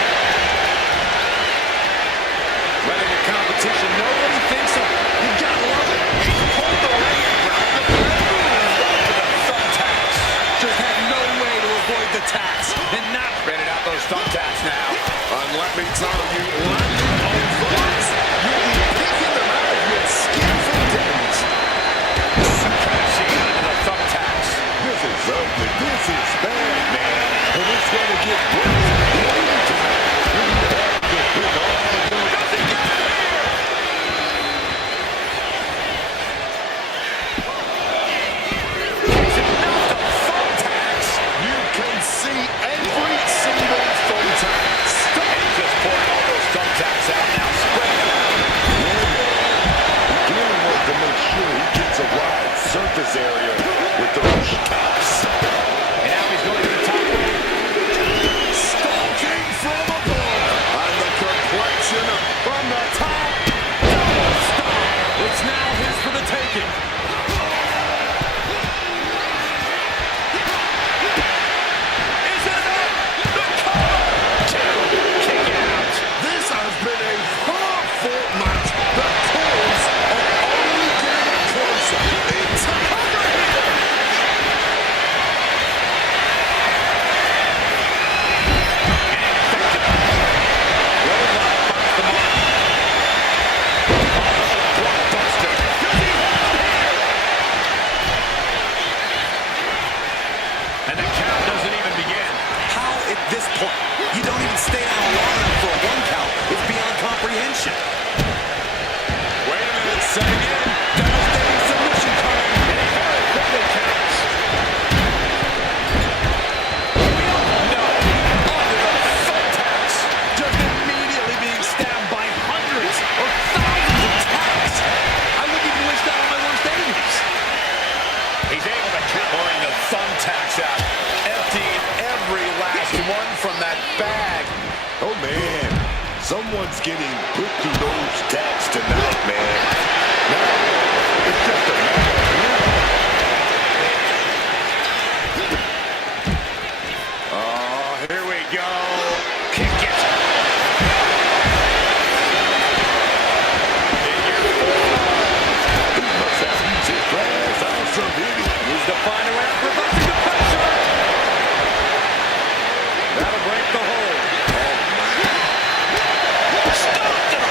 Letting the competition know what he thinks of. You gotta love it. He's pulled the ring around the ring. The thumbtacks. Just had no way to avoid the tacks. And not spreading out those thumbtacks now. And let me tell you, landing on those, you'll be picking them out of your skin for days. Crashing into the thumbtacks. This is ugly. This is bad, man. And it's going to get worse. You can see every single thumbtack. He's just pouring all those thumbtacks out now, spreading them out. Dealing with to make sure he gets a wide surface area with those taps. And now he's going to the top rope. Stalking from above. And the complexion From the top. Double stomp. It's now his for the taking. Is it enough? The cover. Two. Kick out. This has been a hard-fought match. The calls are only getting closer. It's a cover here. And the count doesn't even begin. How at this point you don't even stay out long enough for a 1 count is beyond comprehension. Wait a minute, setting in. Devastating submission coming. And he very quickly counts. No. Under the thumbtacks. Just immediately being stabbed by hundreds or thousands of tacks. I wouldn't even wish that on my worst enemies. He's able to count pouring the thumbtacks out, emptying every last one from that bag. Oh, man. Someone's getting put through those taps tonight, man. Now, it's just a matter of Oh, here we go. Kick it. Figure four. he must have used his glass on some idiot. Needs to find a way out, reversing the pressure. That'll break the hold. Stopped and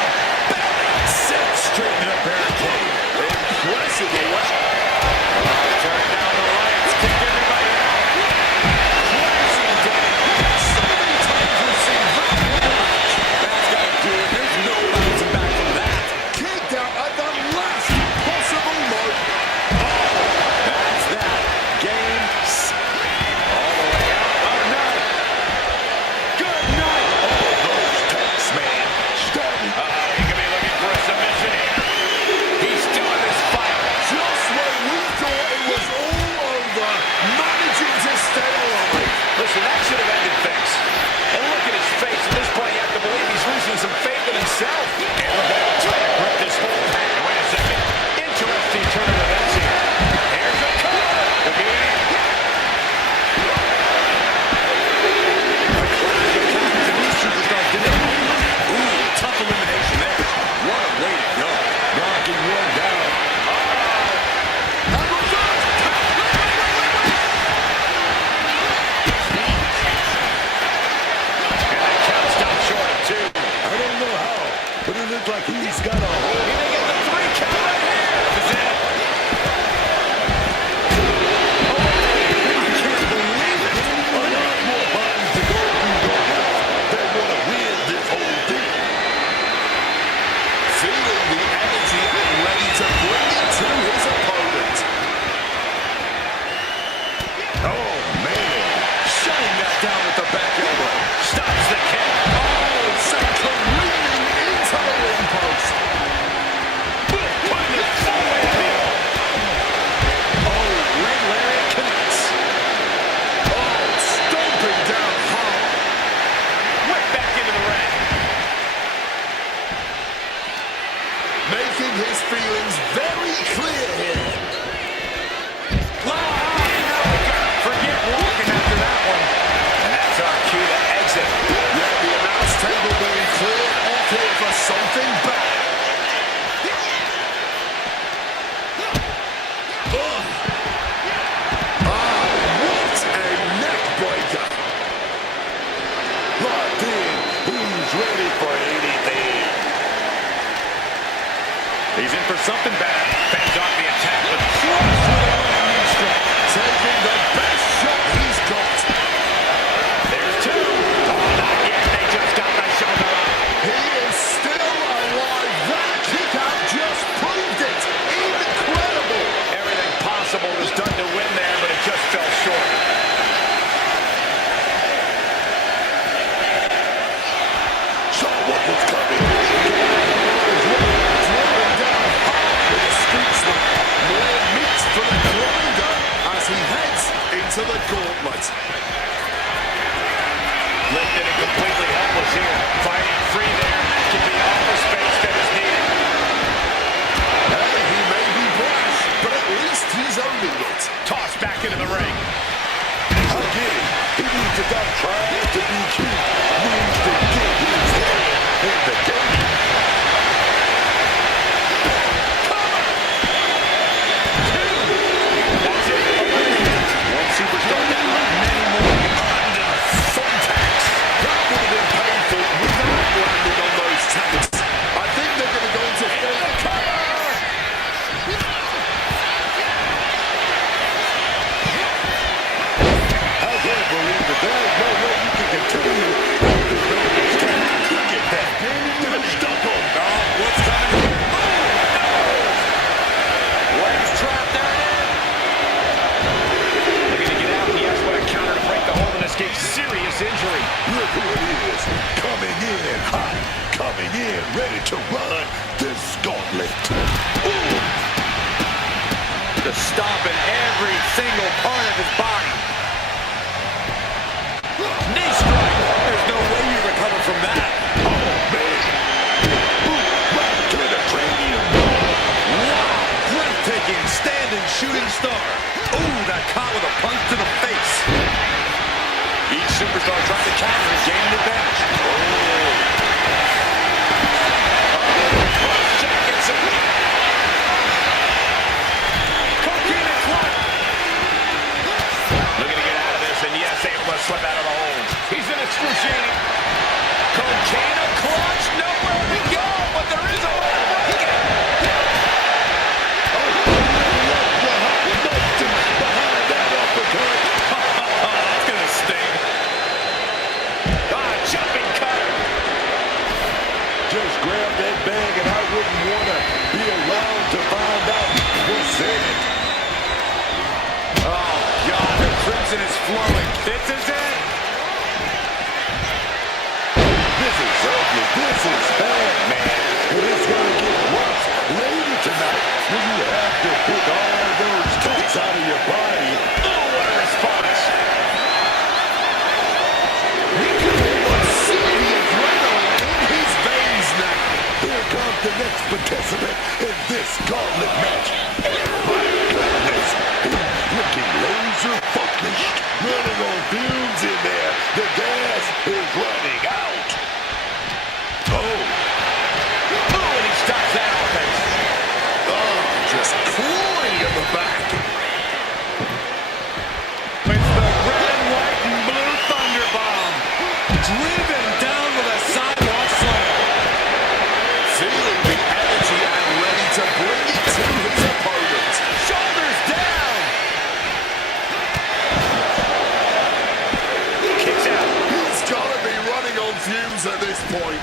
it look like he's got a hold. He may get the 3 count right here. This is it. I can't believe it. A lot more bodies to go through your house. They want to win this whole thing. Feeling the energy and ready to bring it to his opponent. Oh, man. Shutting that down with the back elbow. Stops the kick. Oh, sent careening into the ring post. Putting his full weight on the arm. Oh, leg lariat connects. Oh, stomping down hard. Whip back into the ring. Making his feelings very clear here. Forget walking after that one. And that's our cue to exit. Yeah, the announce table being cleared off here for something bad. Ugh. Ah, what a neck breaker. Locked in. He's ready for anything. He's in for something bad. Fends off the attack with flush with a running knee strike. Taking the best shot he's got. There's 2. Oh, not yet. They just got the shoulder up. He is still alive. That kick out just proved it. Incredible. Everything possible was done to win there, but it just fell short. Saw what was coming. Throwing down hard with a street slam. More meat for the grinder as he heads into the gauntlet. Lifted and completely helpless here. Fighting free there. Can be all the space that is needed. Hey, he may be brash, but at least he's owning it. Tossed back into the ring. I get it. He needs to stop trying to be cute. Needs to get his head in the game. That's it. One superstar down. Many more under thumbtacks. That would have been painful without landing on those tacks. I think they're going to go into full cover. I can't believe that there is no way you can continue. Look at that. Stop him. What's coming here? Legs trapped there it is. Looking to get out. He has what a counter to break the hold and escape serious injury. Look who it is. Coming in hot. Coming in ready to run this gauntlet. Ooh. Just stomping every single part of his body. Knee strike. There's no way you recover from that. Oh, man. Ooh, right to the cranium. Wow. Breathtaking standing shooting star. Ooh, that caught with a punch to the face. Each superstar trying to counter and gain an advantage. Looking to get out of this, and yes, able to slip out of the hold. He's in excruciating. Cocaine clutch, nowhere to go, but there is a way to break it. Behind that uppercut. That's gonna sting. Jumping cutter. Just grab that bag and I wouldn't want to be around to find out what's in it. Oh, God, the crimson is flowing. This is it. This is ugly. This is bad, man. And it's going to get worse later tonight when you have to pick all those cuts out of your body. Oh, what a response. He can almost see the adrenaline in his veins now. Here comes the next participant in this gauntlet match. My goodness, he's looking laser focused. Running on fumes in there. The gas is running out. Oh, And he stops that offense. Oh, just clawing at the back. It's the red, white, and blue Thunder Bomb. Driven down with a sidewalk slam. point.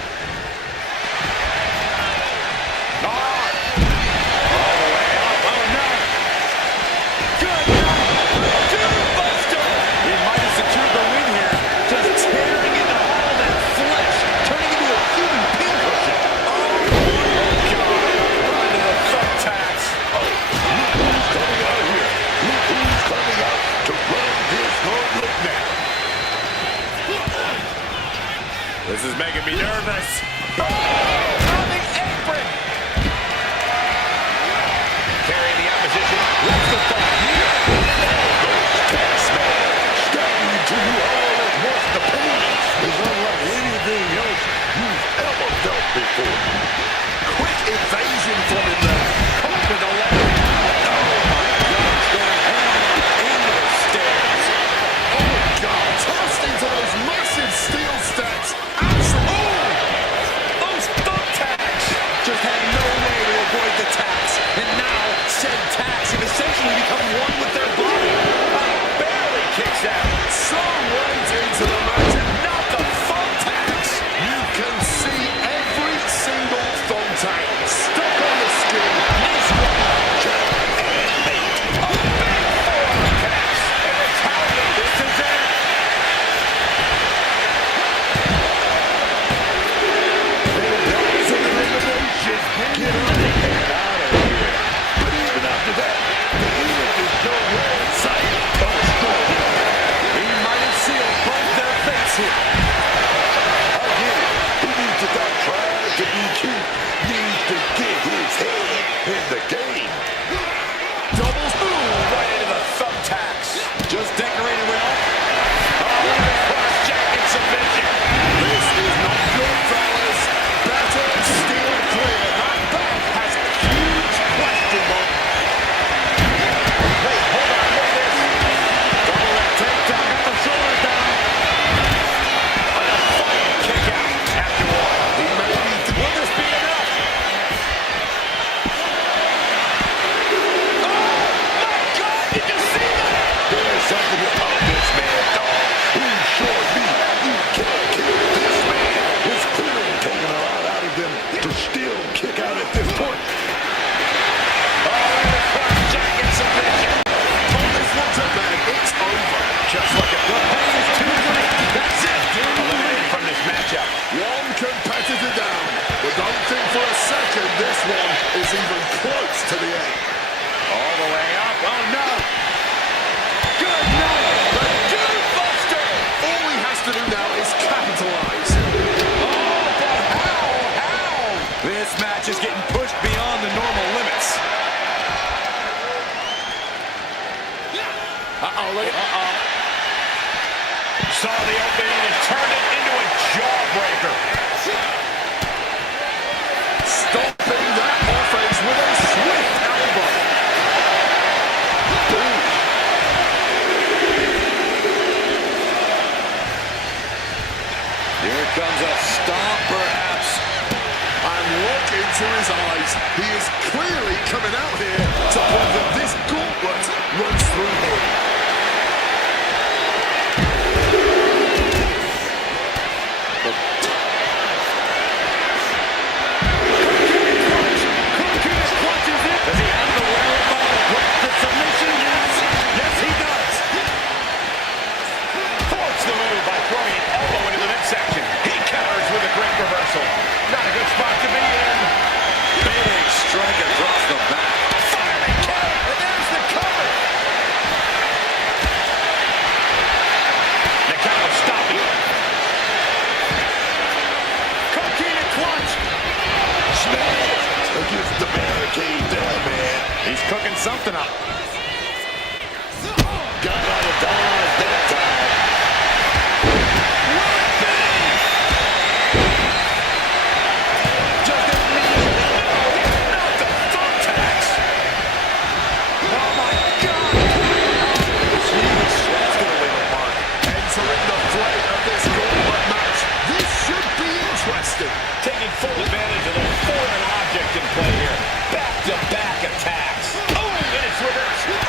This is making me nervous. Oh, on the apron. Carrying the opposition. What's the thought here? Stabbing to you all at once. The pain is unlike anything else you've ever felt before. Quick evasion from him there. Caught with the left. Oh, my gosh. Going hand into the stairs. Oh, God. Tossed into those massive steel steps. Those thumbtacks. Just had no way to avoid the tacks. And now, said tacks have essentially become one with their body. Barely kicks out. So right into the magic. Not the thumbtacks. You can see every single thumbtack stuck on the skin. Nice one. A big forearm pass. And retaliate. This is it. Get up and get out of here. But even after that, the end is nowhere in sight. He might have sealed both their fates here. I get it. He needs to stop trying to be cute. Needs to get his head in the game. Doubles. Ooh, right into the thumbtacks. Just decorated with cross-jacket submission. This is not good, fellas. Better steer clear. That back has a huge question mark. Wait, hold on, look at this. Double leg takedown, got the shoulders down. A defiant kick out after one. He may be... Will this be enough? Oh, my God, did you see that? There's something about this man, dog. He showed me you can't kill this man. It's clearly taking a lot out of them to still kick out at this point. Cross-jacket submission. Oh, this one's a man. It's over. Just like a good pain, 2 3. That's it. Eliminated from this matchup. One competitor down. But don't think for a second this one is even close to the end. All the way up. Oh, no. Good night. The Dude Buster. All he has to do now is capitalize. Oh, but how? This match is getting pushed beyond the normal limits. Look at Saw the opening and turned it into a jawbreaker. Stopping that offense with a swift elbow. Here comes a stomp, perhaps. And look into his eyes. He is clearly coming out here to prove that this gauntlet runs through him. Does he have the wherewithal to break the submission? Yes, he does. Thwarts the move by throwing an elbow into the midsection. He counters with a great reversal. Not a good spot to be in. Big strike across the back. Firing counter, and there's the cover. Nakano stopping. Coquina clutch. Smash against the barricade there, man. He's cooking something up. Got out of dodge that time. Just not the thumbtacks. Oh my God! Jeez, that's gonna leave a mark. Entering the fray of this gauntlet match. This should be interesting. Taking full advantage of the foreign object in play here. Back-to-back attacks. Oh, and it's reversed.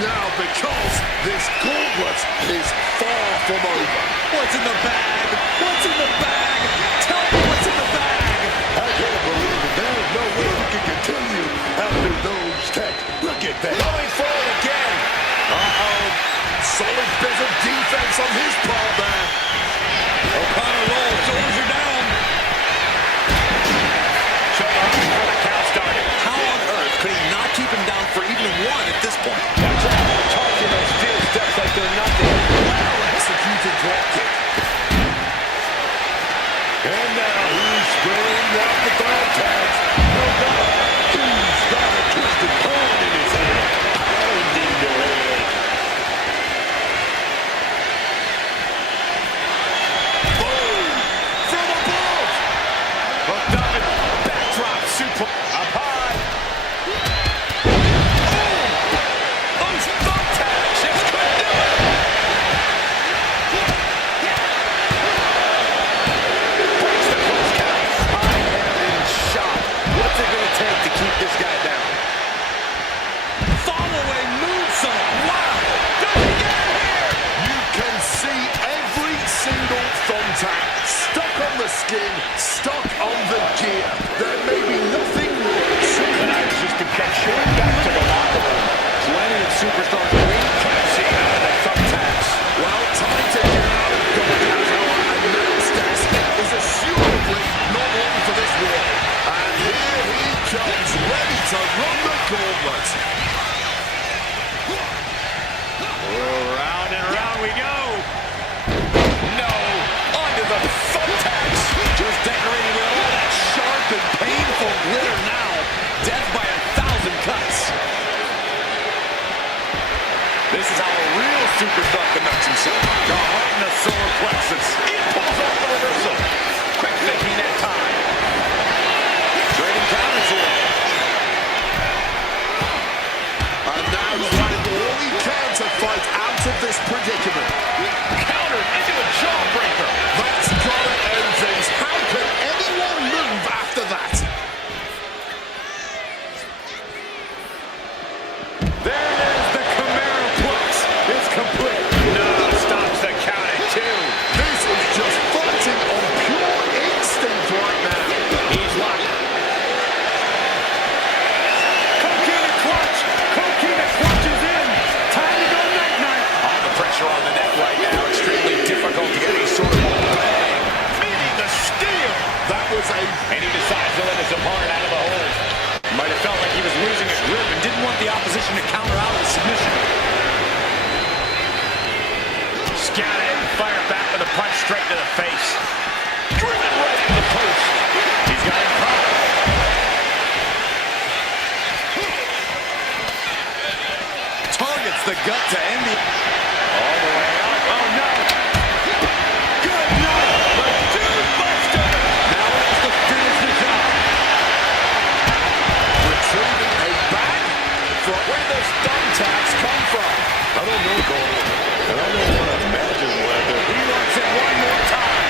now because this gauntlet is far from over. What's in the bag? What's in the bag? Tell me what's in the bag! I can't believe it. There's no way we can continue after those texts. Look at that. Going forward again. Uh-oh. Solid bit of defense on his part there. O'Connor rolls, shoulders are down. Shoulder up before the count started. How on earth could he not keep him down for even one at this point? Watch out. Tossing those steel steps like they're nothing. Well executed drop kick. And now he's spraying out the third tags. No doubt. He's got a twisted pawn in his head. Pounding the leg. Boom. From above. Hooked up and backdrop super. Up high. Those thumbtacks just couldn't do it! Breaks the close count. I am in shock. What's it going to take to keep this guy down? Fall away moonsault! Wow! Does he get it here? You can see every single thumbtack stuck on the skin, stuck on the gear. There may be nothing worse. Tonight is just a picture back to the locker room. Plenty of superstars waiting to see out of the thumbtacks. Well, time to get out of God's hour, and Man's desk is assuredly not long for this war. And here he comes, ready to run the gauntlet. Round and round we go. No, onto the thumbtacks. Just decorating with all that sharp and painful glitter now. Death by 1,000 cuts. This is how a real superstar conducts himself. The heart in the solar plexus. He pulls off the reversal. Quick thinking that time. Trading counters here. And now he's running all he can to fight out of this predicament. Countered into a jawbreaker. That's gotta end things. How can anyone move after that? There it is. The Camaro Plex is complete. No, stops the count at 2. This is just fighting on pure instinct right now. He's locked. Coquina clutch. Coquina clutch is in. Time to go night-night. All the pressure on the net right now. Extremely difficult to get any sort of bang. Meeting the steel. That was a... And he decides to let his opponent out of the hold. Might have felt like he was losing his grip and didn't want the opposition to counter out of the submission. Scout ahead and fire back with a punch straight to the face. Driven right into the post. He's got him covered. Targets the gut to end the... All the way up. Oh, no. Good night. The Dude Buster. Now he has to finish the job. Retrieving a bag From where those thumbtacks come from. I don't know, Cole. And I don't want to imagine whether... He wants it one more time.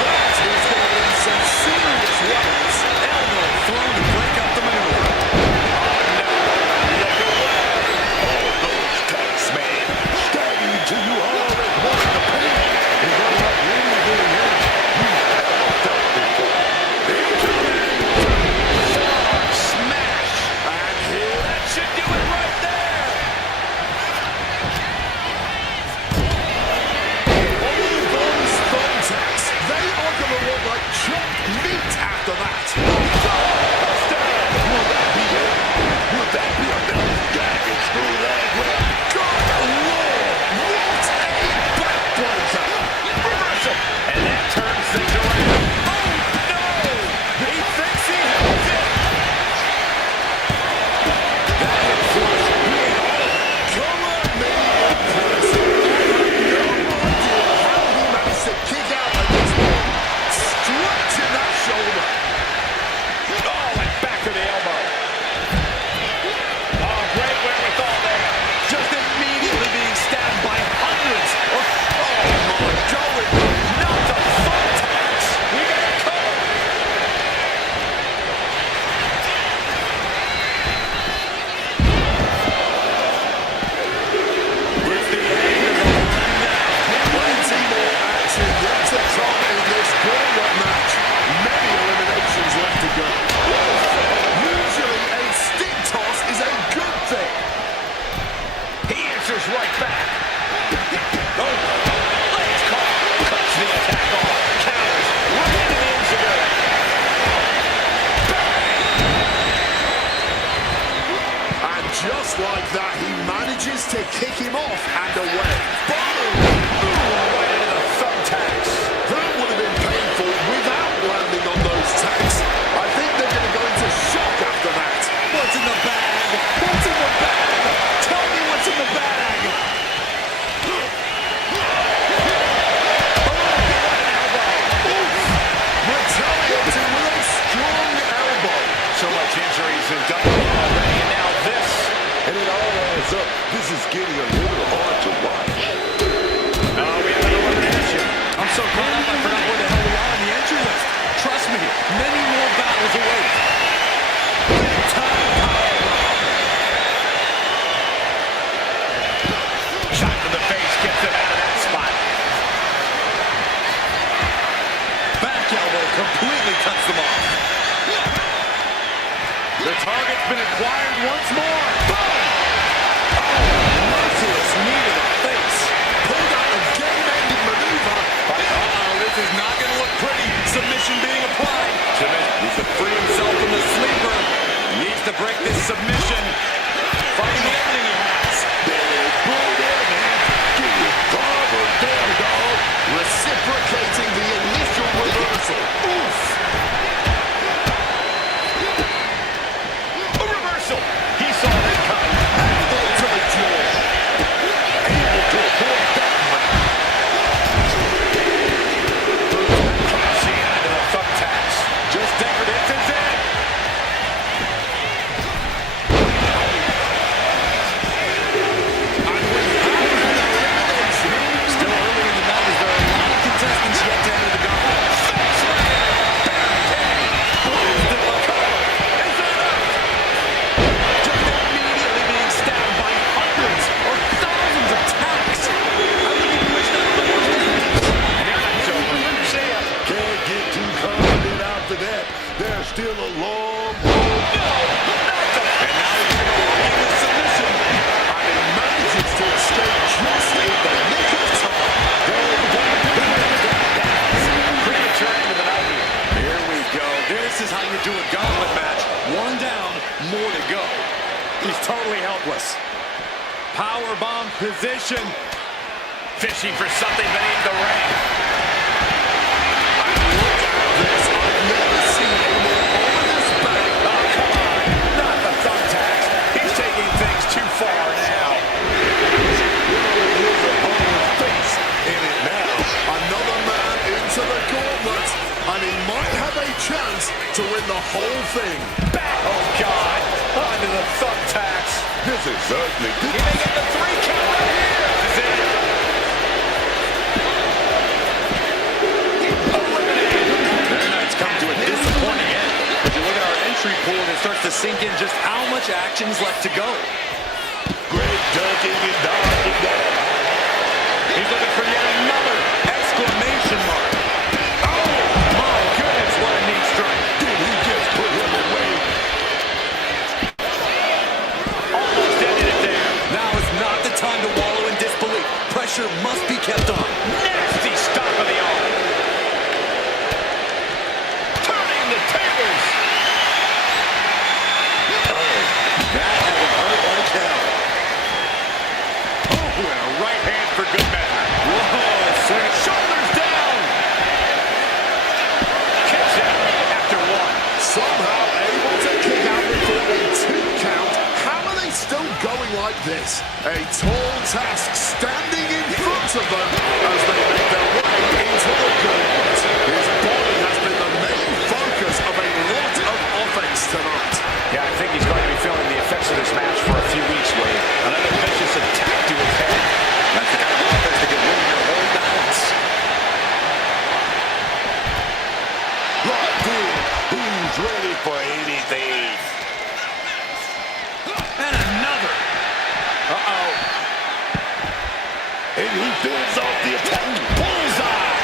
that is going in some serious ways. Elbow thrown to break up the maneuver. Oh, no. Look away. Oh, those tax, man. just like that, he manages to kick him off and away. Boom! Right into the thumbtacks. That would have been painful without landing on those tacks. I think they're going to go into shock after that. What's in the bag? What's in the bag? Tell me what's in the bag. Retaliating with a strong elbow. So much injuries in WWE already, and now this. And it all adds up. This is getting a little hard to watch. Oh, we have an elimination. I'm so caught up, I forgot where the hell we are on the entry list. Trust me, many more battles await. Big time powerbomb. Shot to the face gets him out of that spot. Back elbow completely cuts them off. The target's been acquired once more. Boom! Merciless knee to the face. Pulled out a game-ending maneuver. Uh-oh, this is not going to look pretty. Submission being applied. Needs to free himself from the sleeper. Needs to break this submission. Fighting everything he has. Reciprocating the initial reversal. Oof! A reversal. He saw that coming. Elbow to the jaw. Able to avoid that one. Crashing into the thumbtacks. Just decorative. This is it. Still early in the night as there are a lot of contestants yet to enter the gauntlet. Just immediately being stabbed by hundreds or thousands of tacks. I wouldn't even wish that on the worst enemies. And now that's over. See ya. Can't get too confident after that. There's still a long road. And now he's going to walk in with submission. And he manages to escape just in the nick of time. Premature end of the night here. Here we go. This is how you do a gauntlet match. One down, more to go. He's totally helpless. Powerbomb position. Fishing for something beneath the ring. This I've never seen a more ominous bang. Oh, come on. Not the thumbtacks. He's taking things too far now. His opponent's face in it now. Another man into the gauntlet, and he might have a chance to win the whole thing. Back. Oh, God. Onto the thumbtacks. This is ugly. He may get the 3 count right here. This is it. Eliminated. Their night's come to a disappointing end. If you look at our entry pool, it starts to sink in just how much action is left to go. Great ducking and dodging that. He's looking for yet another exclamation mark. Oh, my goodness, what a knee strike. Did he just put him away? Almost ended it there. Now is not the time to wallow in disbelief. Pressure must be kept on. Nasty stop of the arm. Turning the tables. That hasn't hurt like hell. Oh, and a right hand for good measure. Whoa, swing. Shoulders down. Kicks out after 1. Somehow able to kick out before a 2 count. How are they still going like this? A tall task standing in front of them as they make their way into the gauntlet. His body has been the main focus of a lot of offense tonight. Yeah, I think he's going to be feeling the effects of this match for a few weeks, Wade. Another vicious attack to his head. That's the kind of offense that can ruin your whole balance. Locked in. He's ready for anything. And another. Uh-oh. And he fends off the attack. Bullseye.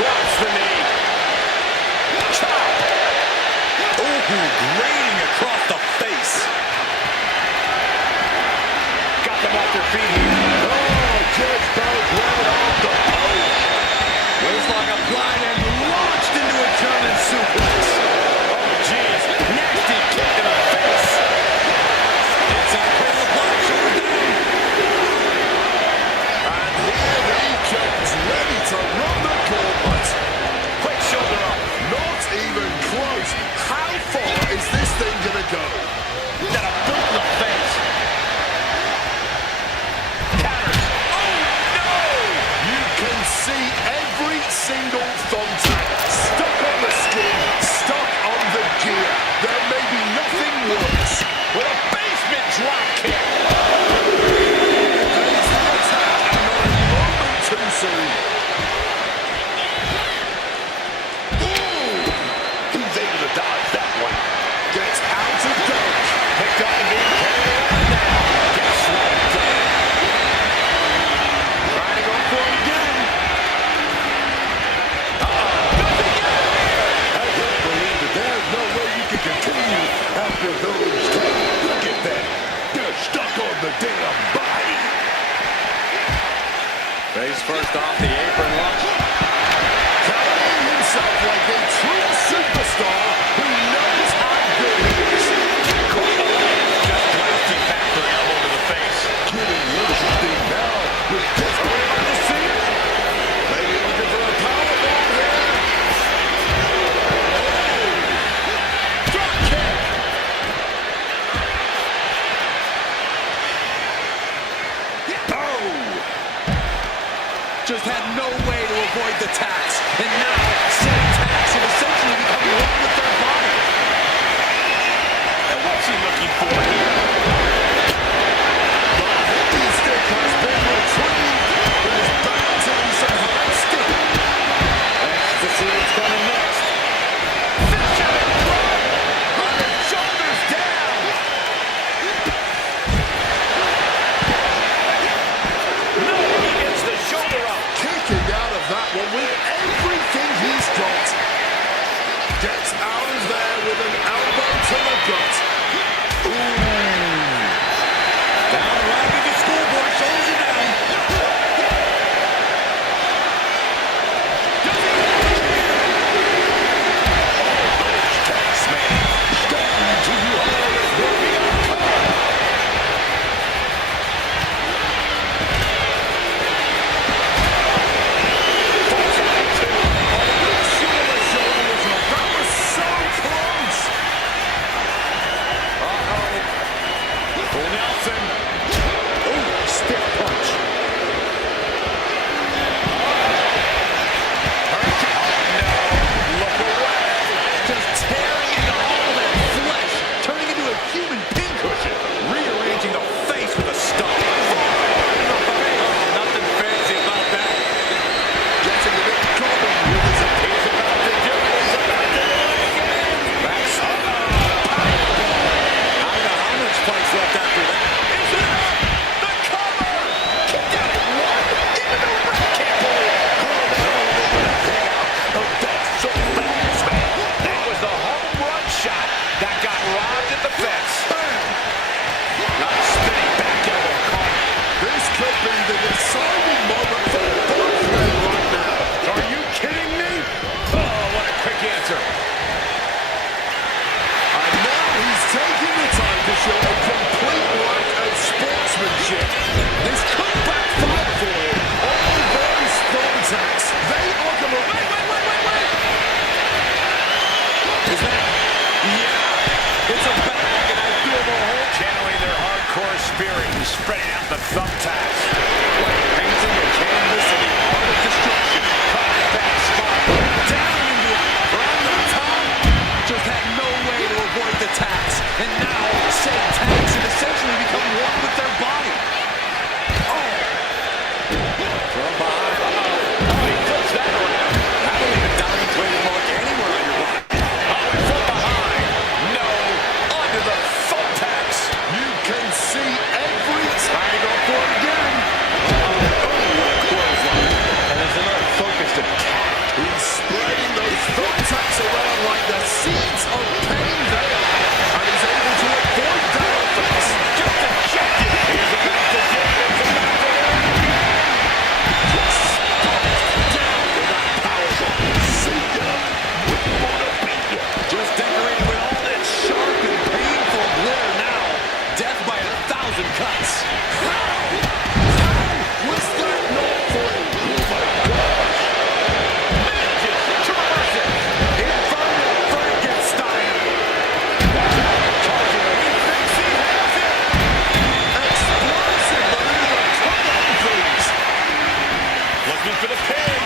Drops the knee. Chop. Oh, grating across the face. Got them off their feet here. Oh, just about right off the post. Waistlock applied and launched into a German suplex. attacks, and now said attacks have essentially become one with their body. And what's he looking for here? The hockey stick has been retrieved. There's bound to be some hard stick. Let's see what's coming next. Finch out of the run. On the shoulders down. No, he gets the shoulder up. Kicking out of that one with everything he's got. Gets out of there with an elbow to the gut. Down right with the schoolboy, shoulders are down. Spreading out the thumbtacks. Painting the canvas in the art of destruction. Caught in that spot. Down into it. From the top. Just had no way to avoid the tax. And now, said tax have essentially become one with their body. Oh! From behind. Oh, he flips that around. I don't even doubt you put your mark anywhere on your body. Oh, and from behind. No. Onto the thumbtacks. You can see every time to go for it again. And there's another focused attack. He's spreading those thumbtacks around like the seeds of pain there. And he's able to avoid that offense. Just ejected. He's about to get it. He's about to Just spiked down with that powerbomb. See ya. We wanna beat ya. Just decorated with all that sharp and painful glitter now. Death by 1,000 cuts. Was that not for him? Oh my gosh. manages to reverse it. Inferno Frankenstein. Charging. He thinks he has it. Explosive, but into the cover, please. Looking for the pin.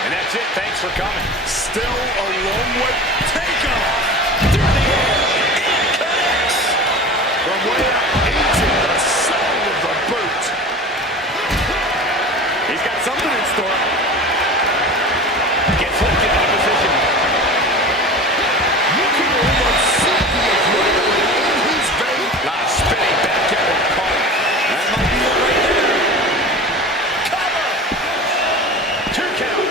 And that's it. Thanks for coming. Still a long way. Take off. Through the air. It connects. From way up, eating the sole of the boot. He's got something in store. Gets lifted out of position. You can almost see the adrenaline in his vein. Spinning back at one corner. That might be it right there. Cover. 2 count.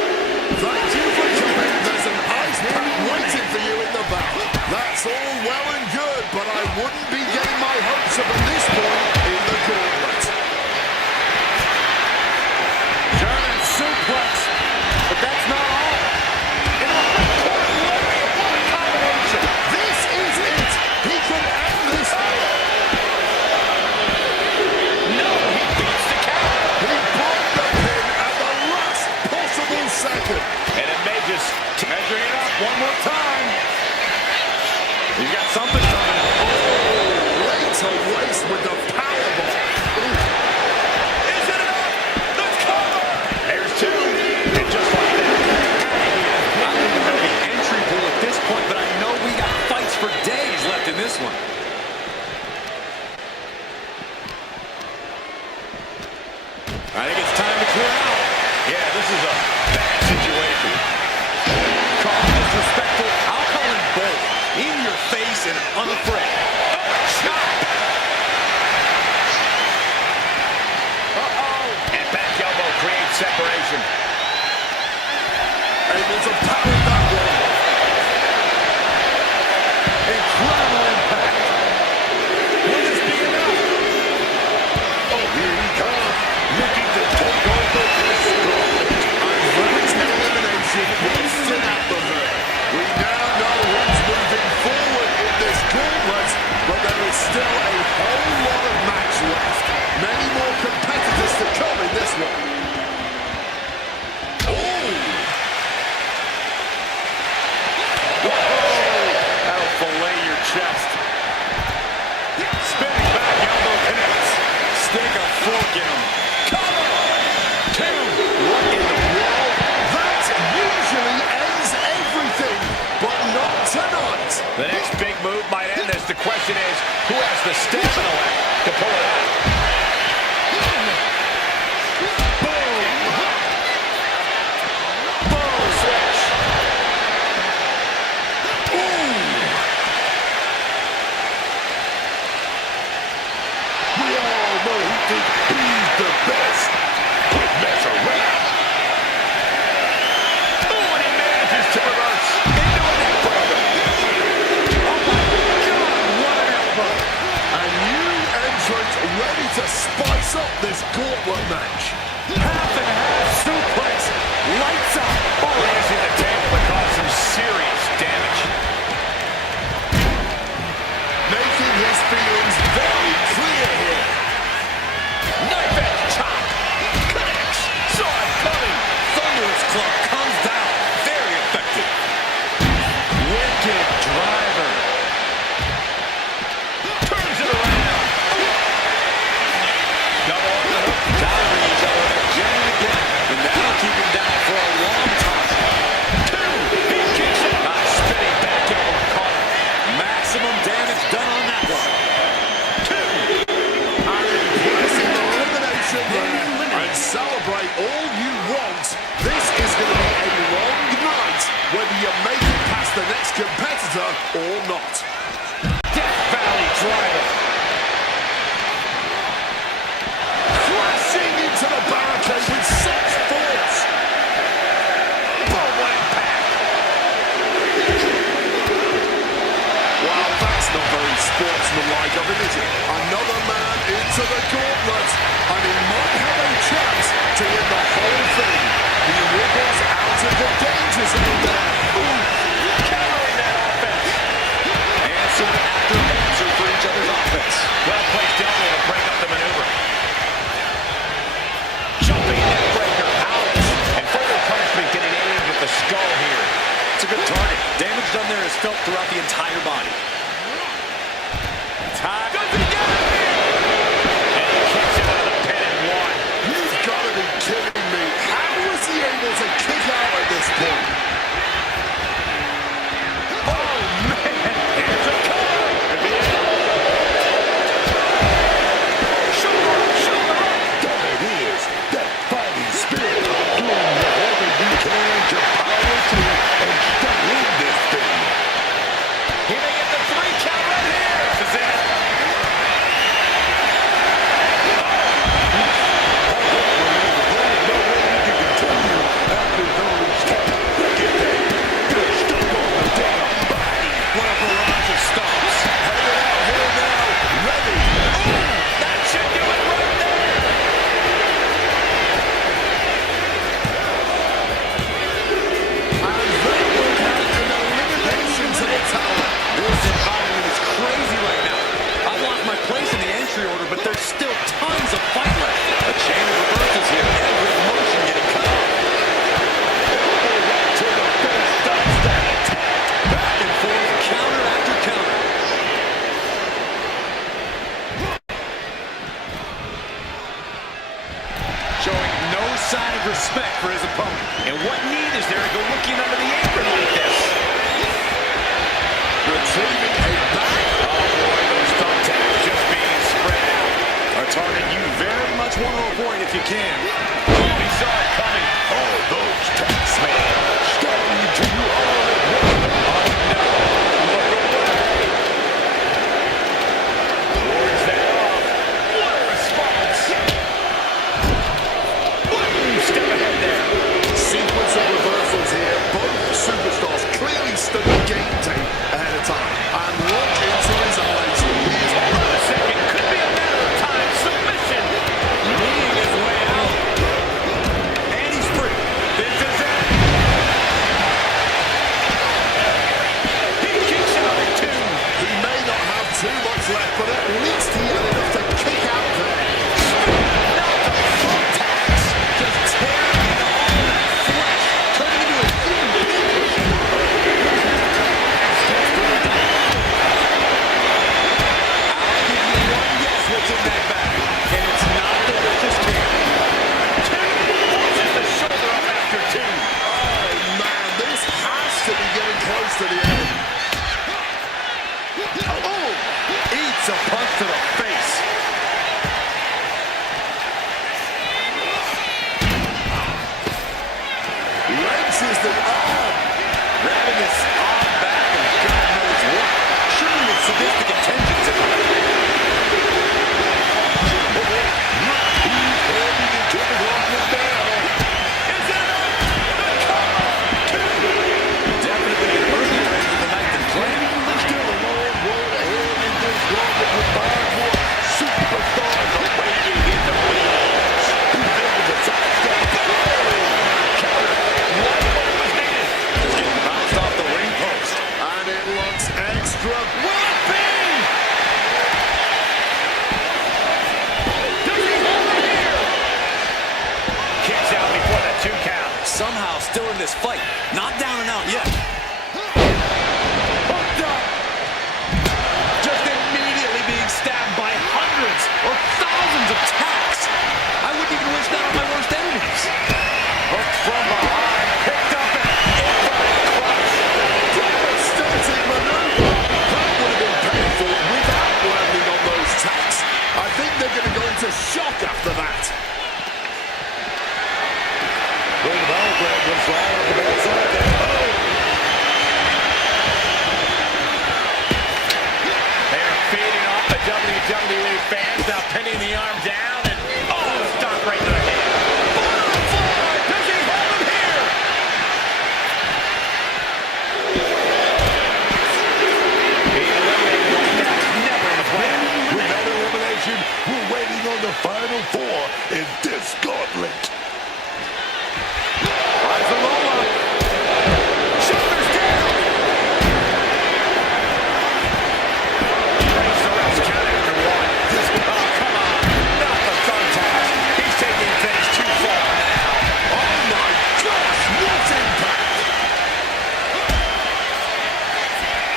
Thank you for coming. There's an ice pack waiting with the powerbomb. Is it enough? Let's cover! There's two. And just like that. I don't even know the entry pool at this point, but I know we got fights for days left in this one. I think it's time to clear out. Yeah, this is a bad situation. Call disrespectful. I'll call him both. In your face and unafraid. Oh, shot! Uh-oh! And back elbow creates separation. Able to parry that one. Incredible impact. Will this be enough? Oh, here he comes. Looking to take over this Gauntlet. Unmatched elimination wasted at the hurt. We now know who's moving forward in this Gauntlet, but there is still a whole lot of match left. Many more competitors to come in this one. That'll fillet your chest. Spinning back elbow connects. Stick a fork in him. Cover! Two. What in the world? That usually ends everything, but not tonight. The next big move might end this. The question is, who has the stamina left to pull it out? We all know who thinks he's the best. Quit mess around. Oh, and he manages to reverse into a neck breaker. Oh, my God, what an elbow. A new entrant ready to spice up this Gauntlet match. Half and half suplex. Lights up. Oh, raising the table to cause some serious damage. Making his feelings very clear here. Knife edge chop. Connects. Saw it coming. Thunderous club comes down. Very effective. Wicked driver. Turns it around. Double on the hook. Diaries are again and again. And that'll keep him down for a long time. Two. He kicks it. Nice spinning back elbow caught him. Maximum damage done on that one. Two. Pressing elimination there. And celebrate all you want. This is going to be a long night, whether you make it past the next competitor or not. Death Valley driver. Crashing into the barricade with such force. Oh, what impact. Well, that's not very sportsmanlike of him, is it? Another man into the Gauntlet, and he might have a chance to win the whole thing. He wriggles out of the danger zone there. Countering that offense. Answer after answer for each other's offense. respect for his opponent. And what need is there to go looking under the apron like this? Retrieving a back. Oh boy, those thumbtacks just being spread out. A target you very much want to avoid if you can. Oh, he saw it coming. Oh, those tacks, man. Starting to you all at once. Wards that off. What a response. Step ahead there. Sequence of reversals here. Both superstars clearly studied game tape ahead of time. And look into his eyes. He is A second. Could be a matter of time. Submission. Leading his way out. And he's free. This is it. He kicks out at two. He may not have too much left, but at least he had enough to kick out there. Now the thumbtacks just tearing into all that flesh, turning into a human being. I'll give you one guess what's in that bag. And it's not delicious kick. Two pushes the shoulder up after two. Oh, man, this has to be getting close to the end. Oh, eats a punch to the face. Wrenches the arm. Grabbing his arm back and God knows what. Surely with sadistic intentions in mind. He's heading into the Gauntlet now. Is it up? The cover. Definitely an earlier end of the night than planned. There's still a long road ahead in this Gauntlet with 5 more superstars awaiting in the wings. He's able to sidestep. Right when it was needed. Just getting bounced off the ring post. And it looks extra. Will it be? Does he hold it here? Kicks out before the 2 count. Somehow still in this fight. Not down and out yet. Hooked up. Just immediately being stabbed by hundreds or thousands of tacks. I wouldn't even wish that on my worst enemies. Hooked from behind. Picked up and inverted clutch. Devastating maneuver. That would have been painful without landing on those tacks. I think they're going to go into shock after that. Well, the ball grab was right off the backside there. Oh! They're feeding off the WWE fans. Now pinning the arm down and stomp right to the head. Butterfly! Does he hold him here? He eliminated like that. Never in the plan. With that elimination, we're waiting on the final 4 in this Gauntlet. Rise the roll-up. Shoulders down. Breaks the ref's count after 1. Oh, come on. Not the thumbtacks. He's taking things too far now. Oh my gosh, what impact!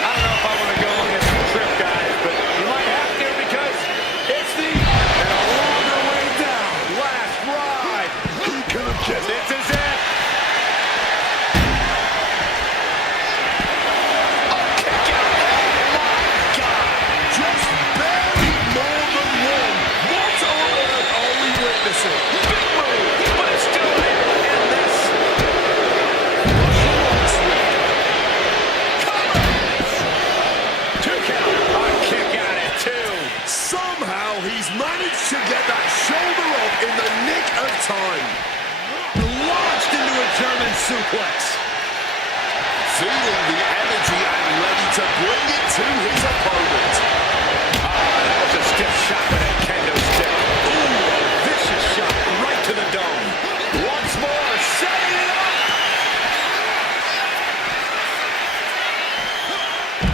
I don't know if I want to go on this trip, guys, but you might have to because it's the and a longer way down. Last ride. He could have just... This is it. A kick out. Oh my God. Just barely more than one. What on earth are we witnessing? Big move, but it's still able to end this. Cover. 2 count. A kick out at 2. Somehow he's managed to get that shoulder up in the nick of time. Launched into a German suplex. Feeling the energy and ready to bring it to his opponent. That was a stiff shot with a kendo stick. Ooh, a vicious shot right to the dome. Once more, setting it up.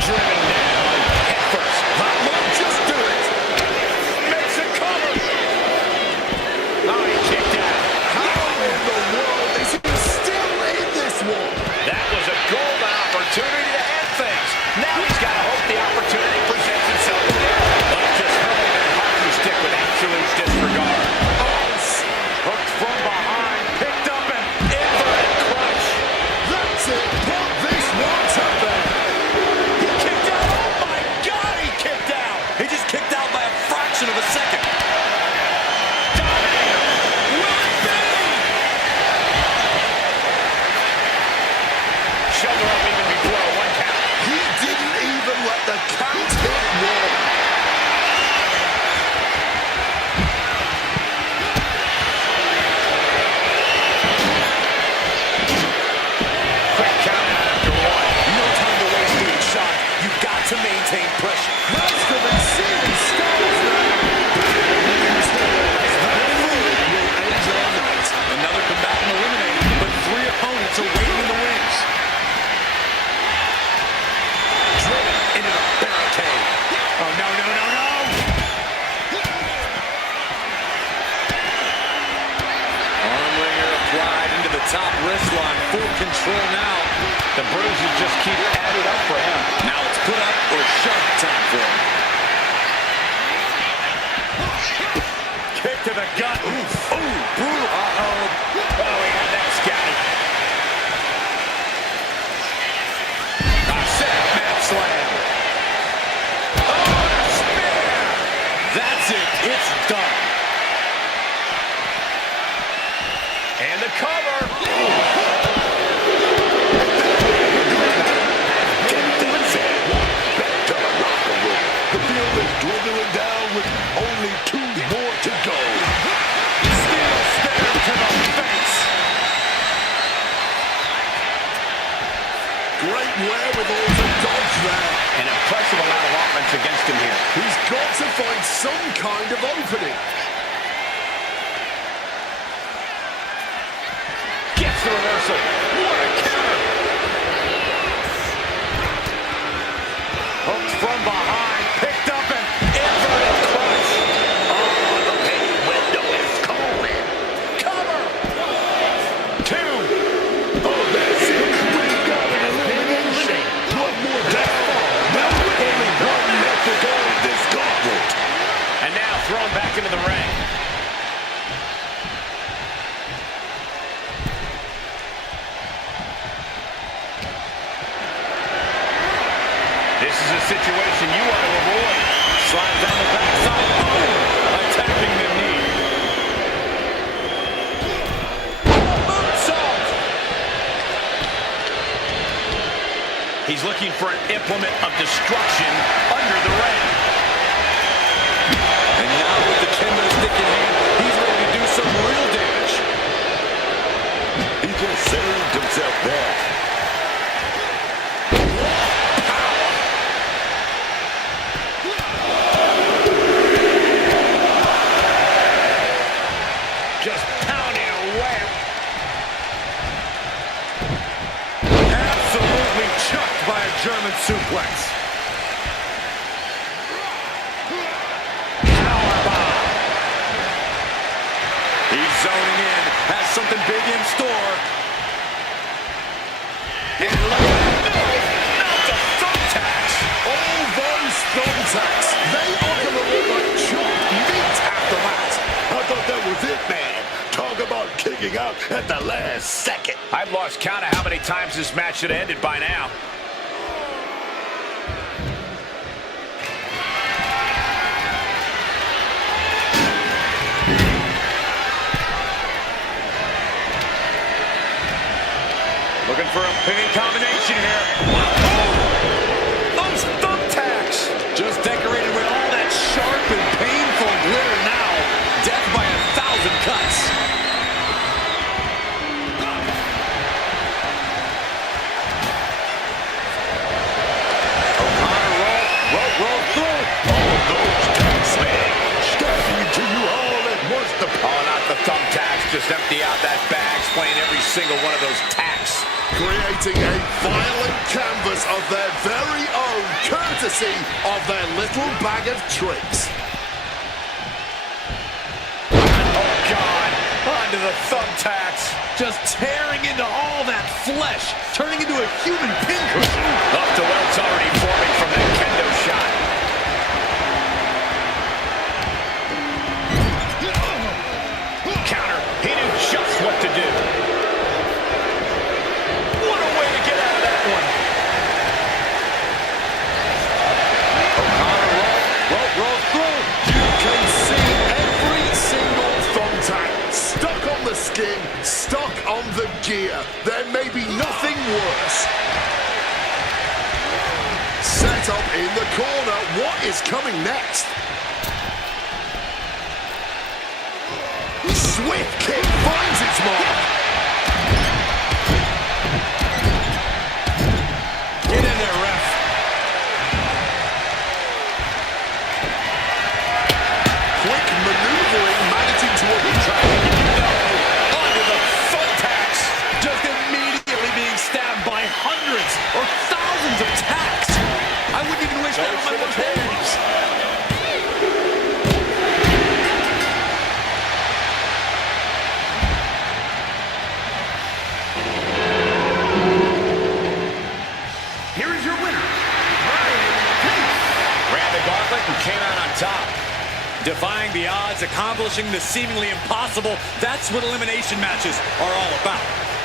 Driven down, head first. That might just do it. Makes a cover. Oh, he kicked out. How in the world is he still in this one? top wrist lock, full control now. The bruises just keep adding up for him. Now it's put up or shut time for him. Kick to the gut. Ooh, brutal. Uh-oh. Oh, he had that scouted. Set up mat slam. Oh, the spear. That's it. It's done. And the cover. Back to the locker room. The field is dwindling down with only 2 more to go. Steel stare to the face. Great wherewithal to dodge there. An impressive amount of offense against him here. He's got to find some kind of opening. Gets the reversal. What a counter. Hooked from behind. Picked up and inverted clutch. Oh, the pay window is calling. Cover. 2. Oh, that's it. We've got an elimination. One more down. Now only one left to go in this gauntlet. And now thrown back into the ring. This is a situation you want to avoid. Slides down the backside. Boom! Attacking the knee. Moonsault! He's looking for an implement of destruction under the ring. And now with the kendo stick in hand, he's ready to do some real damage. He just saved himself there. Just pounding away. Absolutely chucked by a German suplex. Powerbomb. He's zoning in, has something big in store. And look at that. No, not the thumbtacks. All those thumbtacks, they are going to look like chopped meat after that. I thought that was it, man. Talk about kicking out at the last second. I've lost count of how many times this match should have ended by now. Looking for a pinning combination here. Oh, those thumbtacks. Just decorated with all that sharp and painful glitter now. Death by 1,000 cuts. Roll through. All those tacks, man. Stabbing into you all at once. Oh, not the thumbtacks. Just empty out that bag, playing every single one of those tacks. Creating a violent canvas of their very own, courtesy of their little bag of tricks. Oh, God. Onto the thumbtacks. Just tearing into all that flesh, turning into a human pincushion. Off to welts already forming from that kendo shot. Counter. He knew just what to do. What a way to get out of that one. Roll through. You can see every single thumbtack stuck on the skin, stuck on the gear. There may be nothing worse. Set up in the corner. What is coming next? Swift kick finds its mark. Get in there, ref. Quick maneuvering, managing to avoid. Onto the thumbtacks. Just immediately being stabbed by hundreds or thousands of tacks. I wouldn't even wish that on my worst enemies. accomplishing the seemingly impossible. That's what elimination matches are all about.